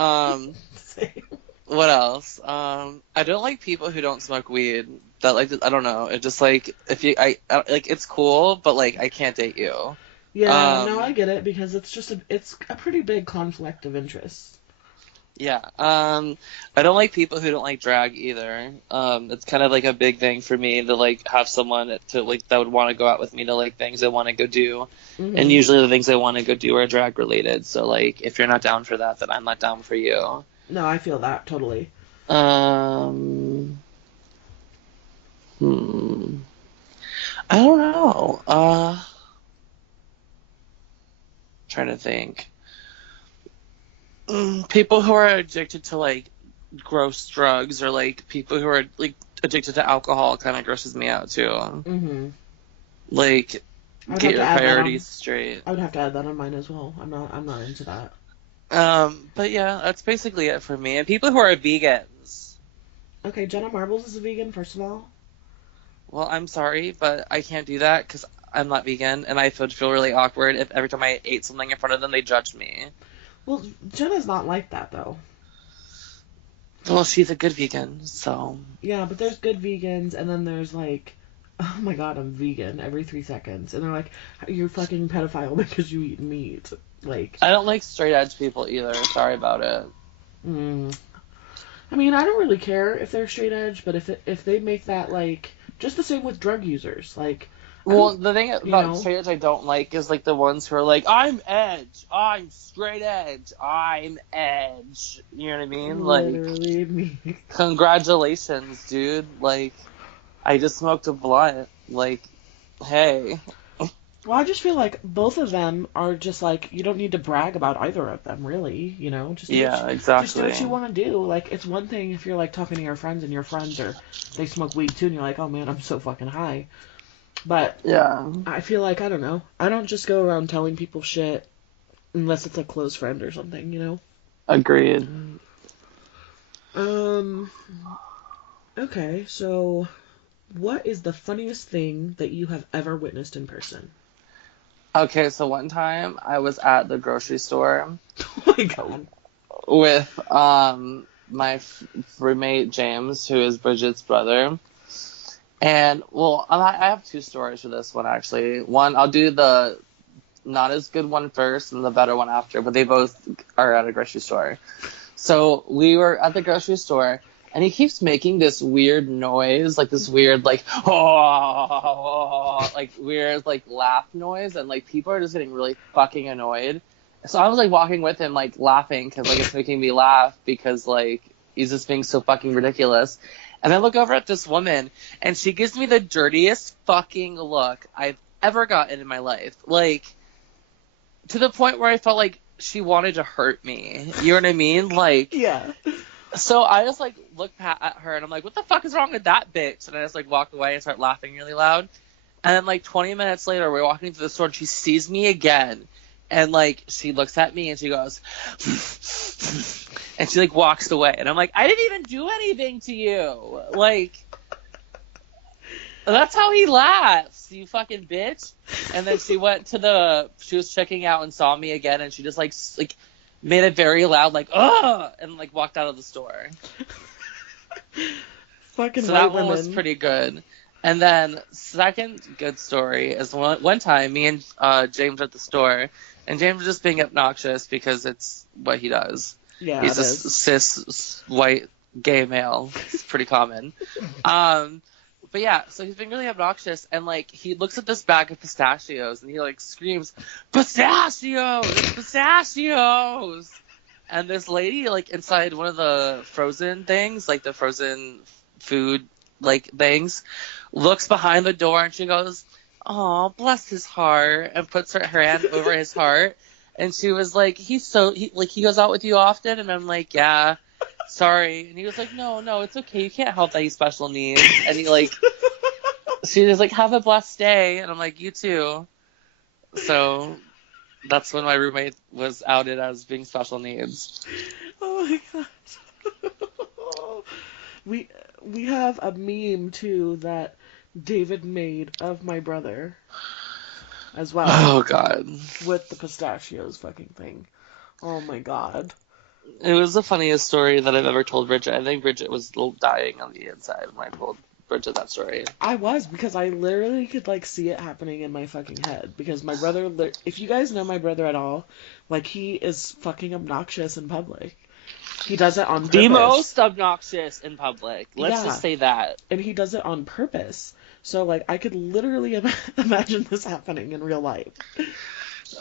what else? I don't like people who don't smoke weed. That like, I don't know. It just like if you, I like it's cool, but like I can't date you. Yeah, no, I get it because it's a pretty big conflict of interest. Yeah. I don't like people who don't like drag either. It's kind of like a big thing for me to like have someone to like that would want to go out with me to like things I want to go do. And Mm-hmm. usually the things I want to go do are drag related. So like if you're not down for that, then I'm not down for you. No, I feel that totally. Um, I don't know. Trying to think. People who are addicted to like gross drugs or like people who are like addicted to alcohol kind of grosses me out too. Mm-hmm. Like, get your priorities straight. I would have to add that on mine as well. I'm not into that. But yeah, that's basically it for me. And people who are vegans. Okay, Jenna Marbles is a vegan, first of all. Well, I'm sorry, but I can't do that because I'm not vegan, and I would feel really awkward if every time I ate something in front of them, they judged me. Well, Jenna's not like that, though. Well, she's a good vegan, so... Yeah, but there's good vegans, and then there's like, oh my god, I'm vegan every 3 seconds. And they're like, you're fucking pedophile because you eat meat. Like... I don't like straight edge people either. Sorry about it. I mean, I don't really care if they're straight edge, but if they make that, like... Just the same with drug users. Like... Well, the thing about straight edge I don't like is like the ones who are like, I'm edge, I'm straight edge, I'm edge. You know what I mean? Literally like, me. Congratulations, dude. Like, I just smoked a blunt. Like, hey. Well, I just feel like both of them are just like, you don't need to brag about either of them, really. You know, exactly. Just do what you want to do. Like, it's one thing if you're like talking to your friends and your friends are they smoke weed too, and you're like, oh man, I'm so fucking high. But yeah, I feel like I don't know. I don't just go around telling people shit unless it's a close friend or something, you know. Agreed. Okay, so what is the funniest thing that you have ever witnessed in person? Okay, so one time I was at the grocery store Oh my god. with my roommate James, who is Bridget's brother. And, well, I have two stories for this one, actually. One, I'll do the not as good one first and the better one after, but they both are at a grocery store. So we were at the grocery store, and he keeps making this weird noise, like this weird, like, oh, like weird, like laugh noise, and like people are just getting really fucking annoyed. So I was like walking with him, like laughing, because like it's making me laugh because like he's just being so fucking ridiculous. And I look over at this woman, and she gives me the dirtiest fucking look I've ever gotten in my life. Like, to the point where I felt like she wanted to hurt me. You know what I mean? Like, yeah. So I just, like, look at her, and I'm like, what the fuck is wrong with that bitch? And I just, like, walk away and start laughing really loud. And then, like, 20 minutes later, we're walking through the store, and she sees me again. And, like, she looks at me, and she goes... and she, like, walks away. And I'm like, I didn't even do anything to you. Like, that's how he laughs, you fucking bitch. And then she was checking out and saw me again, and she just, like made it very loud, like, ugh, and, like, walked out of the store. Fucking so that one was pretty good. And then, second good story is one time, me and James were at the store, and James was just being obnoxious because it's what he does. Yeah, he's a cis white gay male. It's pretty common. But yeah, so he's being really obnoxious, and like he looks at this bag of pistachios, and he like screams, "Pistachios! Pistachios!" And this lady, like inside one of the frozen things, like the frozen food like things, looks behind the door, and she goes, "Aw, bless his heart," and puts her hand over his heart. And she was like, he goes out with you often? And I'm like, yeah, sorry. And he was like, no, it's okay. You can't help that he's special needs. And he like, She was like, have a blessed day. And I'm like, you too. So that's when my roommate was outed as being special needs. Oh my god. we we have a meme too that David made of my brother as well Oh, God. with the pistachios fucking thing. Oh my god. It was the funniest story that I've ever told Bridget. I think Bridget was dying on the inside when I told Bridget that story. I was, because I literally could like see it happening in my fucking head, because my brother, if you guys know my brother at all, like he is fucking obnoxious in public. He does it on purpose. The most obnoxious in public. Let's just say that. And he does it on purpose. So like I could literally imagine this happening in real life.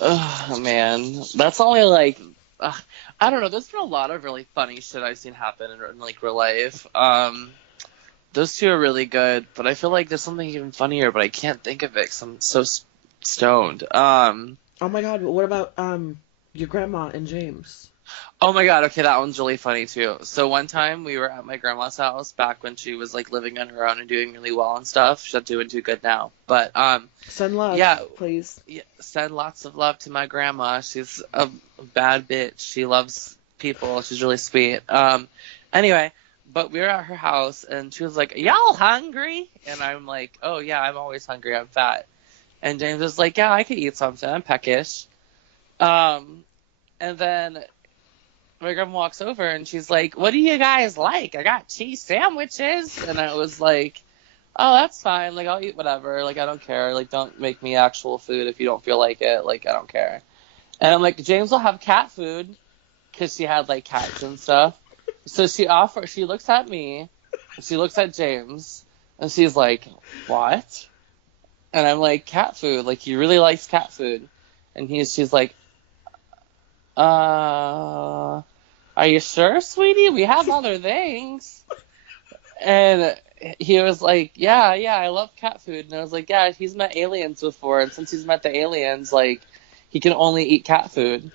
Oh, man. That's only like... I don't know. There's been a lot of really funny shit I've seen happen in like real life. Those two are really good, but I feel like there's something even funnier, but I can't think of it because I'm so stoned. Oh my god, what about your grandma and James? Oh my god, okay, that one's really funny too. So one time we were at my grandma's house back when she was like living on her own and doing really well and stuff. She's not doing too good now. But send love, please. Yeah, send lots of love to my grandma. She's a bad bitch. She loves people. She's really sweet. Anyway, but we were at her house and she was like, "Y'all hungry?" And I'm like, "Oh yeah, I'm always hungry. I'm fat." And James was like, "Yeah, I could eat something. I'm peckish." And then my grandma walks over and she's like, "What do you guys like? I got cheese sandwiches." And I was like, "Oh, that's fine. Like, I'll eat whatever. Like, I don't care. Like, don't make me actual food if you don't feel like it. Like, I don't care." And I'm like, "James will have cat food," because she had like cats and stuff. So she looks at me, she looks at James, and she's like, "What?" And I'm like, "Cat food. Like, he really likes cat food." And she's like, "Are you sure, sweetie? We have other things." And he was like, yeah, I love cat food. And I was like, yeah, he's met aliens before. And since he's met the aliens, like, he can only eat cat food.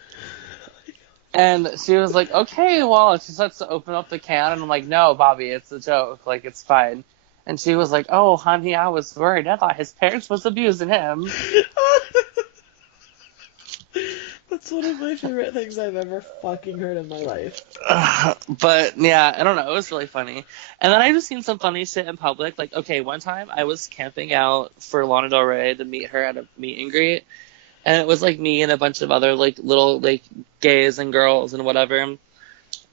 And she was like, okay, well, and she starts to open up the can. And I'm like, no, Bobby, it's a joke. Like, it's fine. And she was like, oh, honey, I was worried. I thought his parents was abusing him. That's one of my favorite things I've ever fucking heard in my life. But, yeah, I don't know. It was really funny. And then I just seen some funny shit in public. Like, okay, one time I was camping out for Lana Del Rey to meet her at a meet and greet. And it was, like, me and a bunch of other, like, little, like, gays and girls and whatever.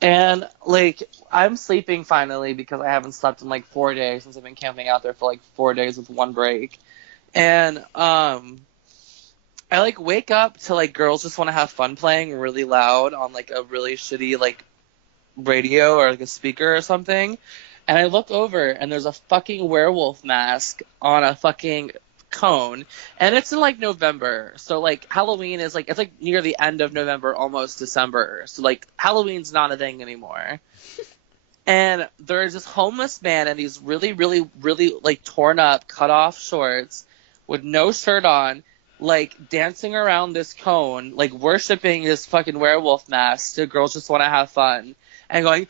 And, like, I'm sleeping finally because I haven't slept in, like, 4 days since I've been camping out there for, like, 4 days with one break. And, I, like, wake up to, like, Girls Just Want to Have Fun playing really loud on, like, a really shitty, like, radio or, like, a speaker or something. And I look over, and there's a fucking werewolf mask on a fucking cone. And it's in, like, November. So, like, Halloween is, like, it's, like, near the end of November, almost December. So, like, Halloween's not a thing anymore. And there's this homeless man in these really, really, really, like, torn up, cut off shorts with no shirt on, like, dancing around this cone, like, worshiping this fucking werewolf mask to Girls Just Want to Have Fun, and going,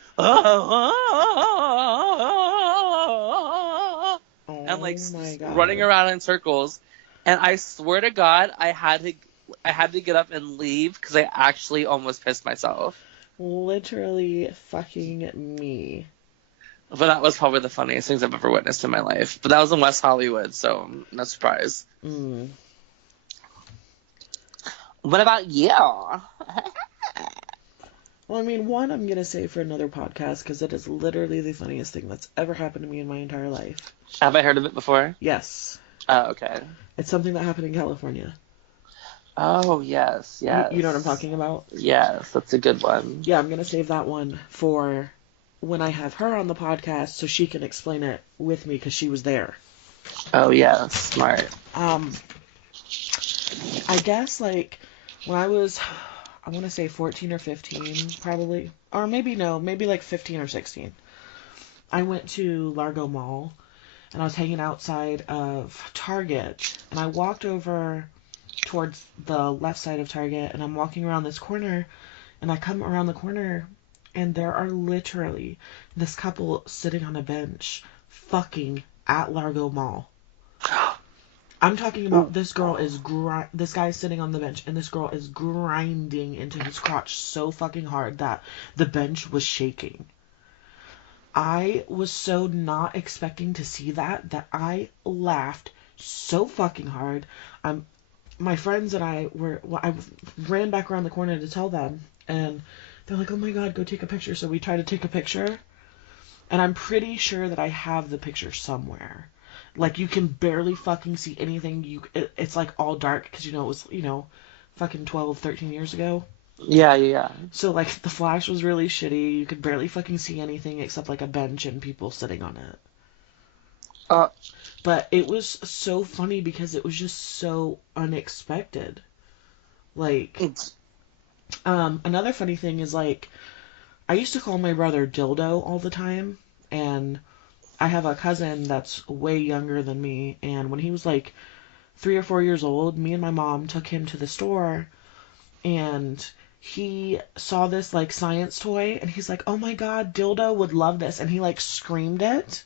and, like, running around in circles. And I swear to God, I had to get up and leave because I actually almost pissed myself. Literally fucking me. But that was probably the funniest things I've ever witnessed in my life. But that was in West Hollywood, so no surprise. Mm. What about you? Well, I mean, one I'm going to say for another podcast because it is literally the funniest thing that's ever happened to me in my entire life. Have I heard of it before? Yes. Oh, okay. It's something that happened in California. Oh, yes. You know what I'm talking about? Yes, that's a good one. Yeah, I'm going to save that one for when I have her on the podcast so she can explain it with me because she was there. Oh, yeah, smart. I guess, like, when I was, I want to say 14 or 15, probably. Or maybe like 15 or 16. I went to Largo Mall, and I was hanging outside of Target, and I walked over towards the left side of Target, and I'm walking around this corner, and I come around the corner, and there are literally this couple sitting on a bench fucking at Largo Mall. I'm talking about this girl is this guy's sitting on the bench and this girl is grinding into his crotch so fucking hard that the bench was shaking. I was so not expecting to see that I laughed so fucking hard. My friends and I ran back around the corner to tell them, and they're like, "Oh my god, go take a picture." So we tried to take a picture, and I'm pretty sure that I have the picture somewhere. Like, you can barely fucking see anything. It's like all dark because it was fucking 12, 13 years ago. Yeah, yeah. So like the flash was really shitty. You could barely fucking see anything except like a bench and people sitting on it. Uh, But it was so funny because it was just so unexpected. Like, another funny thing is, like, I used to call my brother Dildo all the time, and I have a cousin that's way younger than me, and when he was like 3 or 4 years old, me and my mom took him to the store, and he saw this like science toy, and he's like, "Oh my god, Dildo would love this," and he like screamed it.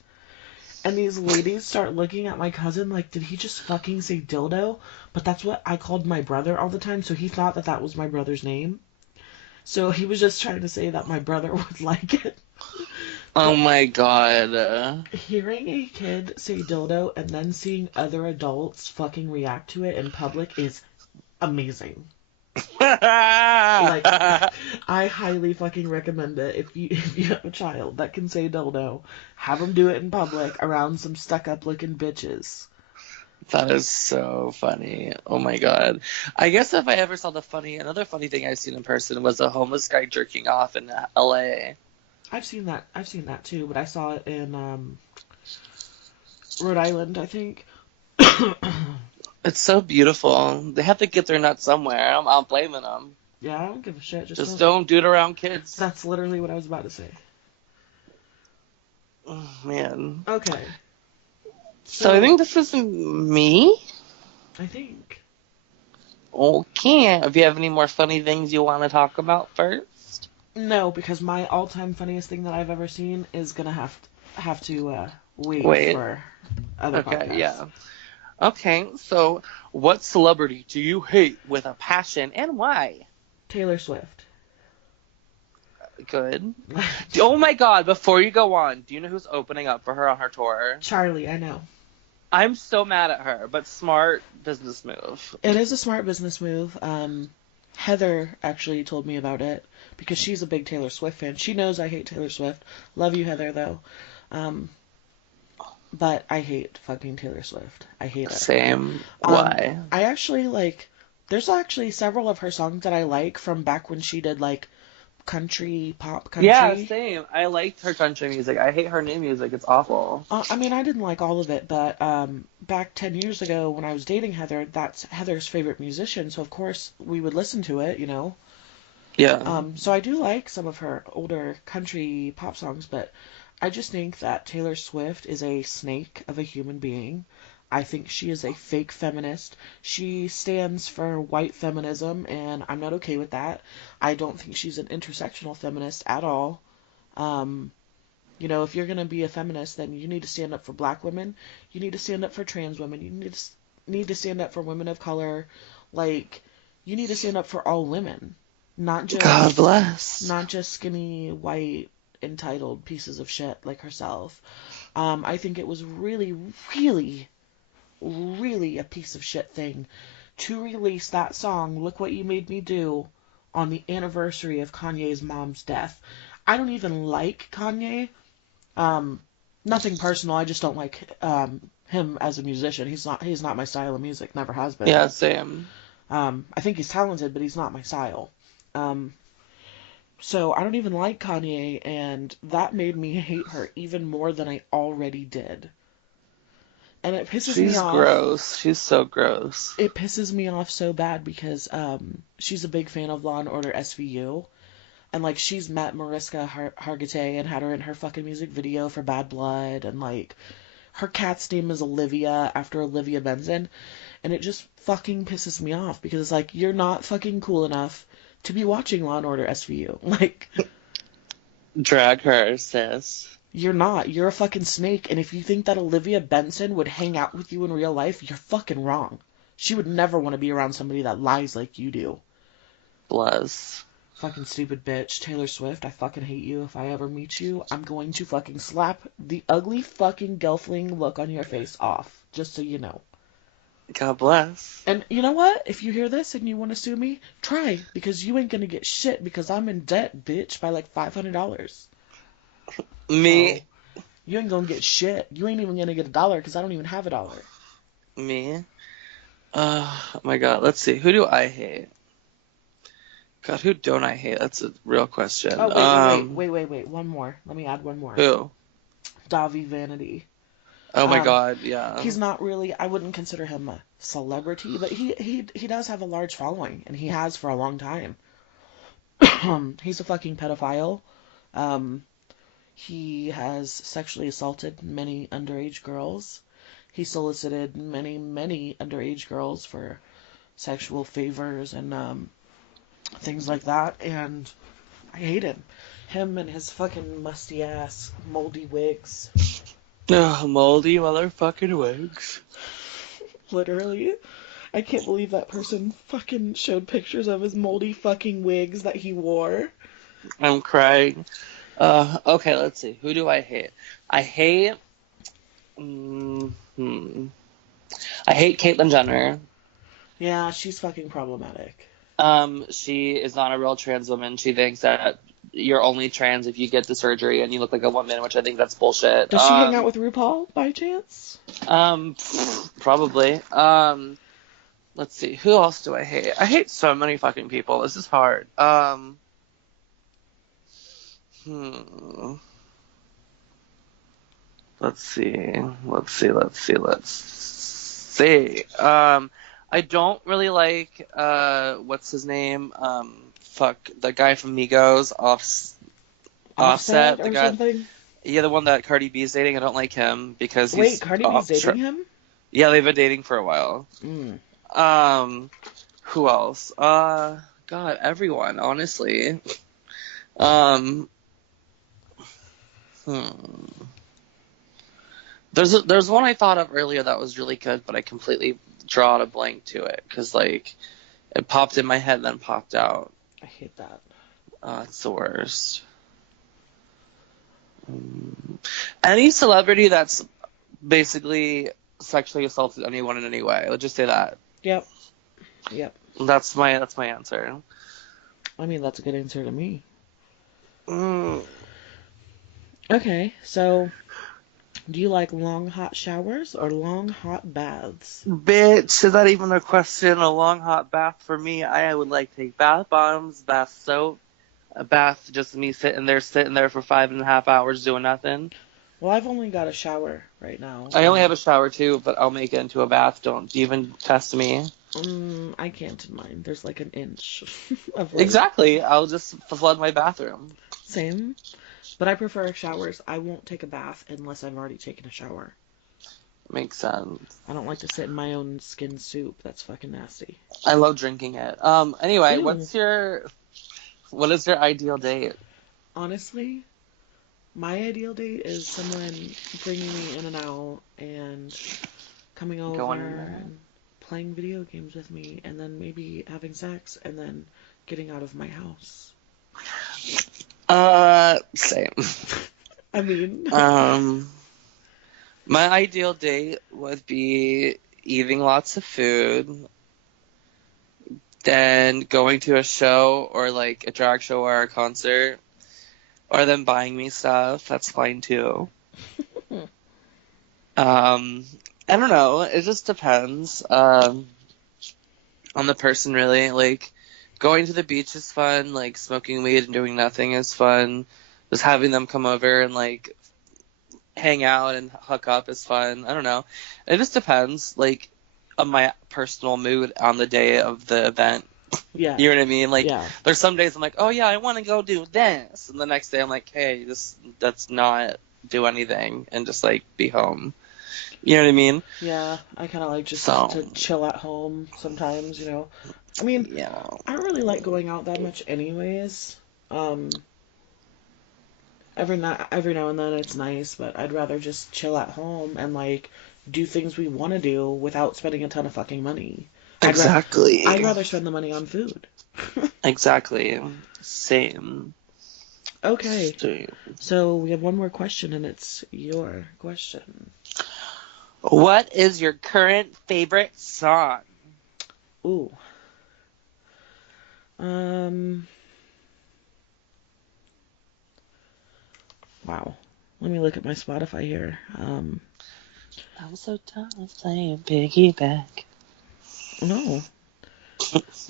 And these ladies start looking at my cousin like, did he just fucking say dildo? But that's what I called my brother all the time, so he thought that that was my brother's name. So he was just trying to say that my brother would like it. oh my god. Hearing a kid say dildo and then seeing other adults fucking react to it in public is amazing. Like, I highly fucking recommend it. If you have a child that can say dildo, have them do it in public around some stuck-up looking bitches. That is so funny. Oh my god. I guess if I ever saw another funny thing I've seen in person was a homeless guy jerking off in LA. I've seen that too, but I saw it in Rhode Island, I think. It's so beautiful. They have to get their nuts somewhere. I'm not blaming them. Yeah, I don't give a shit. Just don't do it around kids. That's literally what I was about to say. Oh, man. Okay. So I think this is me? I think. Okay. If you have any more funny things you want to talk about first? No, because my all-time funniest thing that I've ever seen is gonna have to wait for other podcasts. Yeah. Okay, so what celebrity do you hate with a passion and why? Taylor Swift. Good. Oh my god, before you go on, do you know who's opening up for her on her tour? Charlie, I know. I'm so mad at her, but smart business move. It is a smart business move. Heather actually told me about it because she's a big Taylor Swift fan. She knows I hate Taylor Swift. Love you, Heather, though. But I hate fucking Taylor Swift. I hate it. Same. Why? I actually there's actually several of her songs that I like from back when she did pop country. Yeah, same. I liked her country music. I hate her new music. It's awful. I mean, I didn't like all of it, but back 10 years ago when I was dating Heather, that's Heather's favorite musician, so of course we would listen to it, you know? Yeah. So I do like some of her older country pop songs, but I just think that Taylor Swift is a snake of a human being. I think she is a fake feminist. She stands for white feminism, and I'm not okay with that. I don't think she's an intersectional feminist at all. If you're going to be a feminist, then you need to stand up for black women. You need to stand up for trans women. You need to stand up for women of color. Like, you need to stand up for all women. Not just God bless. Not just skinny, white, entitled pieces of shit like herself. I think it was really, really, really a piece of shit thing to release that song, Look What You Made Me Do, on the anniversary of Kanye's mom's death. I don't even like Kanye. Nothing personal, I just don't like him as a musician. He's not my style of music, never has been. Yeah, same. I think he's talented, but he's not my style. So I don't even like Kanye, and that made me hate her even more than I already did. And it pisses me off. She's gross. She's so gross. It pisses me off so bad because she's a big fan of Law and Order SVU. And, she's met Mariska Hargitay and had her in her fucking music video for Bad Blood. And, her cat's name is Olivia after Olivia Benson. And it just fucking pisses me off because it's you're not fucking cool enough to be watching Law and Order SVU. Drag her, sis. You're not. You're a fucking snake, and if you think that Olivia Benson would hang out with you in real life, you're fucking wrong. She would never want to be around somebody that lies like you do. Bless. Fucking stupid bitch. Taylor Swift, I fucking hate you. If I ever meet you, I'm going to fucking slap the ugly fucking gelfling look on your face off, just so you know. God bless. And you know what? If you hear this and you want to sue me, try, because you ain't gonna get shit, because I'm in debt, bitch, by like $500. Me? So, you ain't gonna get shit. You ain't even gonna get $1, because I don't even have $1. Me? Oh my god, let's see. Who do I hate? God, who don't I hate? That's a real question. Oh, wait. One more. Let me add one more. Who? Davi Vanity. Oh my god, yeah. He's not really, I wouldn't consider him a celebrity, but he does have a large following, and he has for a long time. He's a fucking pedophile. He has sexually assaulted many underage girls. He solicited many, many underage girls for sexual favors and things like that, and I hate him. Him and his fucking musty ass, moldy wigs. Ugh, moldy motherfucking wigs. Literally. I can't believe that person fucking showed pictures of his moldy fucking wigs that he wore. I'm crying. Okay, let's see. Who do I hate? I hate... I hate Caitlyn Jenner. Yeah, she's fucking problematic. She is not a real trans woman. She thinks that you're only trans if you get the surgery and you look like a woman, which I think that's bullshit. Does she hang out with RuPaul by chance? Probably. Let's see. Who else do I hate? I hate so many fucking people. This is hard. Let's see. I don't really like, what's his name? The guy from Migos, Offset, or something? Yeah, the one that Cardi B's dating. I don't like him because he's... Wait, Cardi B's dating him? Yeah, they've been dating for a while. Who else? God, everyone, honestly. There's one I thought of earlier that was really good, but I completely drawed a blank to it because like it popped in my head and then popped out. I hate that. It's the worst. Any celebrity that's basically sexually assaulted anyone in any way. Let's just say that. Yep. That's my answer. I mean, that's a good answer to me. Okay, so do you like long hot showers or long hot baths? Bitch, is that even a question? A long hot bath for me? I would like to take bath bombs, bath soap, a bath just me sitting there for 5.5 hours doing nothing. Well, I've only got a shower right now. I only have a shower too, but I'll make it into a bath. Don't even test me. I can't in mine. There's like an inch of water. Exactly. I'll just flood my bathroom. Same. But I prefer showers. I won't take a bath unless I've already taken a shower. Makes sense. I don't like to sit in my own skin soup. That's fucking nasty. I love drinking it. Anyway, Ew. what is your ideal date? Honestly, my ideal date is someone bringing me in and out and coming over and playing video games with me and then maybe having sex and then getting out of my house. Same. I mean... my ideal date would be eating lots of food, then going to a show or like a drag show or a concert, or them buying me stuff. That's fine too. I don't know. It just depends on the person, really. Like, going to the beach is fun. Like, smoking weed and doing nothing is fun. Just having them come over and, like, hang out and hook up is fun. I don't know. It just depends, like, on my personal mood on the day of the event. Yeah. You know what I mean? Like, yeah. There's some days I'm like, oh, yeah, I want to go do this. And the next day I'm like, hey, let's not do anything and just, like, be home. You know what I mean? Yeah, I kind of like just to chill at home sometimes, you know. I mean, yeah. I don't really like going out that much anyways. every now and then it's nice, but I'd rather just chill at home and like do things we want to do without spending a ton of fucking money. Exactly. I'd rather spend the money on food. Exactly. Same. Okay. Same. So we have one more question, and it's your question. What is your current favorite song? Ooh. Wow. Let me look at my Spotify here. I'm so done with playing piggyback. No.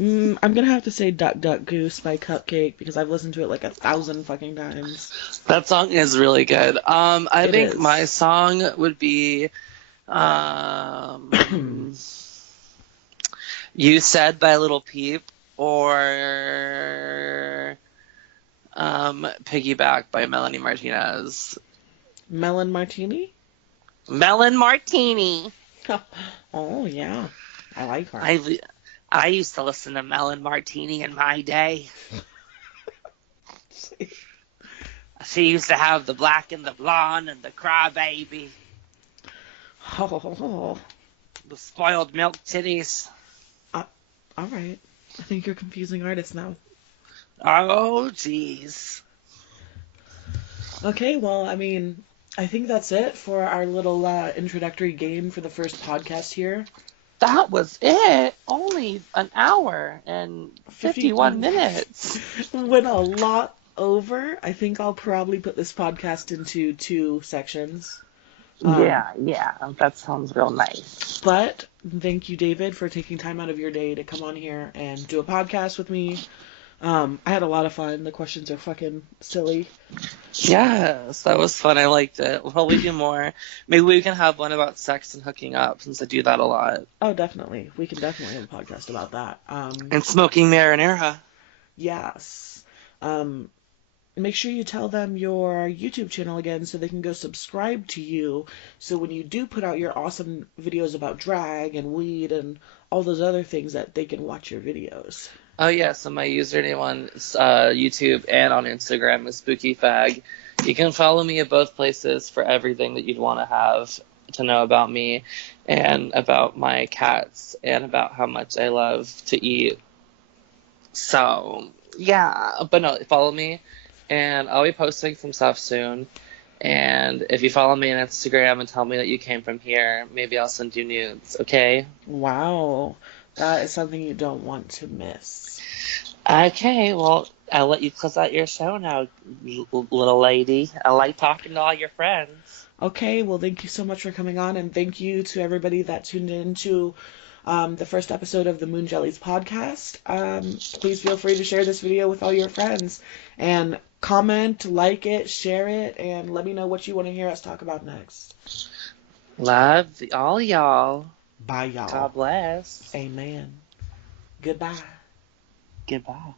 I'm gonna have to say Duck Duck Goose by Cupcake because I've listened to it like 1,000 fucking times. That song is really good. I think my song would be You Said by Little Peep or Piggyback by Melanie Martinez. Melon Martini? Melon Martini. Oh, yeah. I like her. I used to listen to Melon Martini in my day. She used to have the black and the blonde and the crybaby. Oh. The spoiled milk titties. All right. I think you're confusing artists now. Oh, jeez. Okay, well, I mean, I think that's it for our little introductory game for the first podcast here. That was it. Only an hour and 51 minutes. Went a lot over. I think I'll probably put this podcast into 2 sections. Yeah, that sounds real nice. But thank you, David, for taking time out of your day to come on here and do a podcast with me. I had a lot of fun. The questions are fucking silly. Yes, that was fun. I liked it. We'll probably do more. Maybe we can have one about sex and hooking up, since I do that a lot. Oh, definitely. We can definitely have a podcast about that. And smoking marinara. Yes. Make sure you tell them your YouTube channel again so they can go subscribe to you. So when you do put out your awesome videos about drag and weed and all those other things, that they can watch your videos. Oh, yeah. So my username on YouTube and on Instagram is SpookyFag. You can follow me at both places for everything that you'd want to have to know about me and about my cats and about how much I love to eat. So, yeah. But no, follow me. And I'll be posting some stuff soon. And if you follow me on Instagram and tell me that you came from here, maybe I'll send you nudes, okay? Wow. That is something you don't want to miss. Okay, well, I'll let you close out your show now, little lady. I like talking to all your friends. Okay, well, thank you so much for coming on, and thank you to everybody that tuned in to the first episode of the Moon Jellies Podcast. Please feel free to share this video with all your friends, and comment, like it, share it, and let me know what you want to hear us talk about next. Love all y'all. Bye, y'all. God bless. Amen. Goodbye. Goodbye.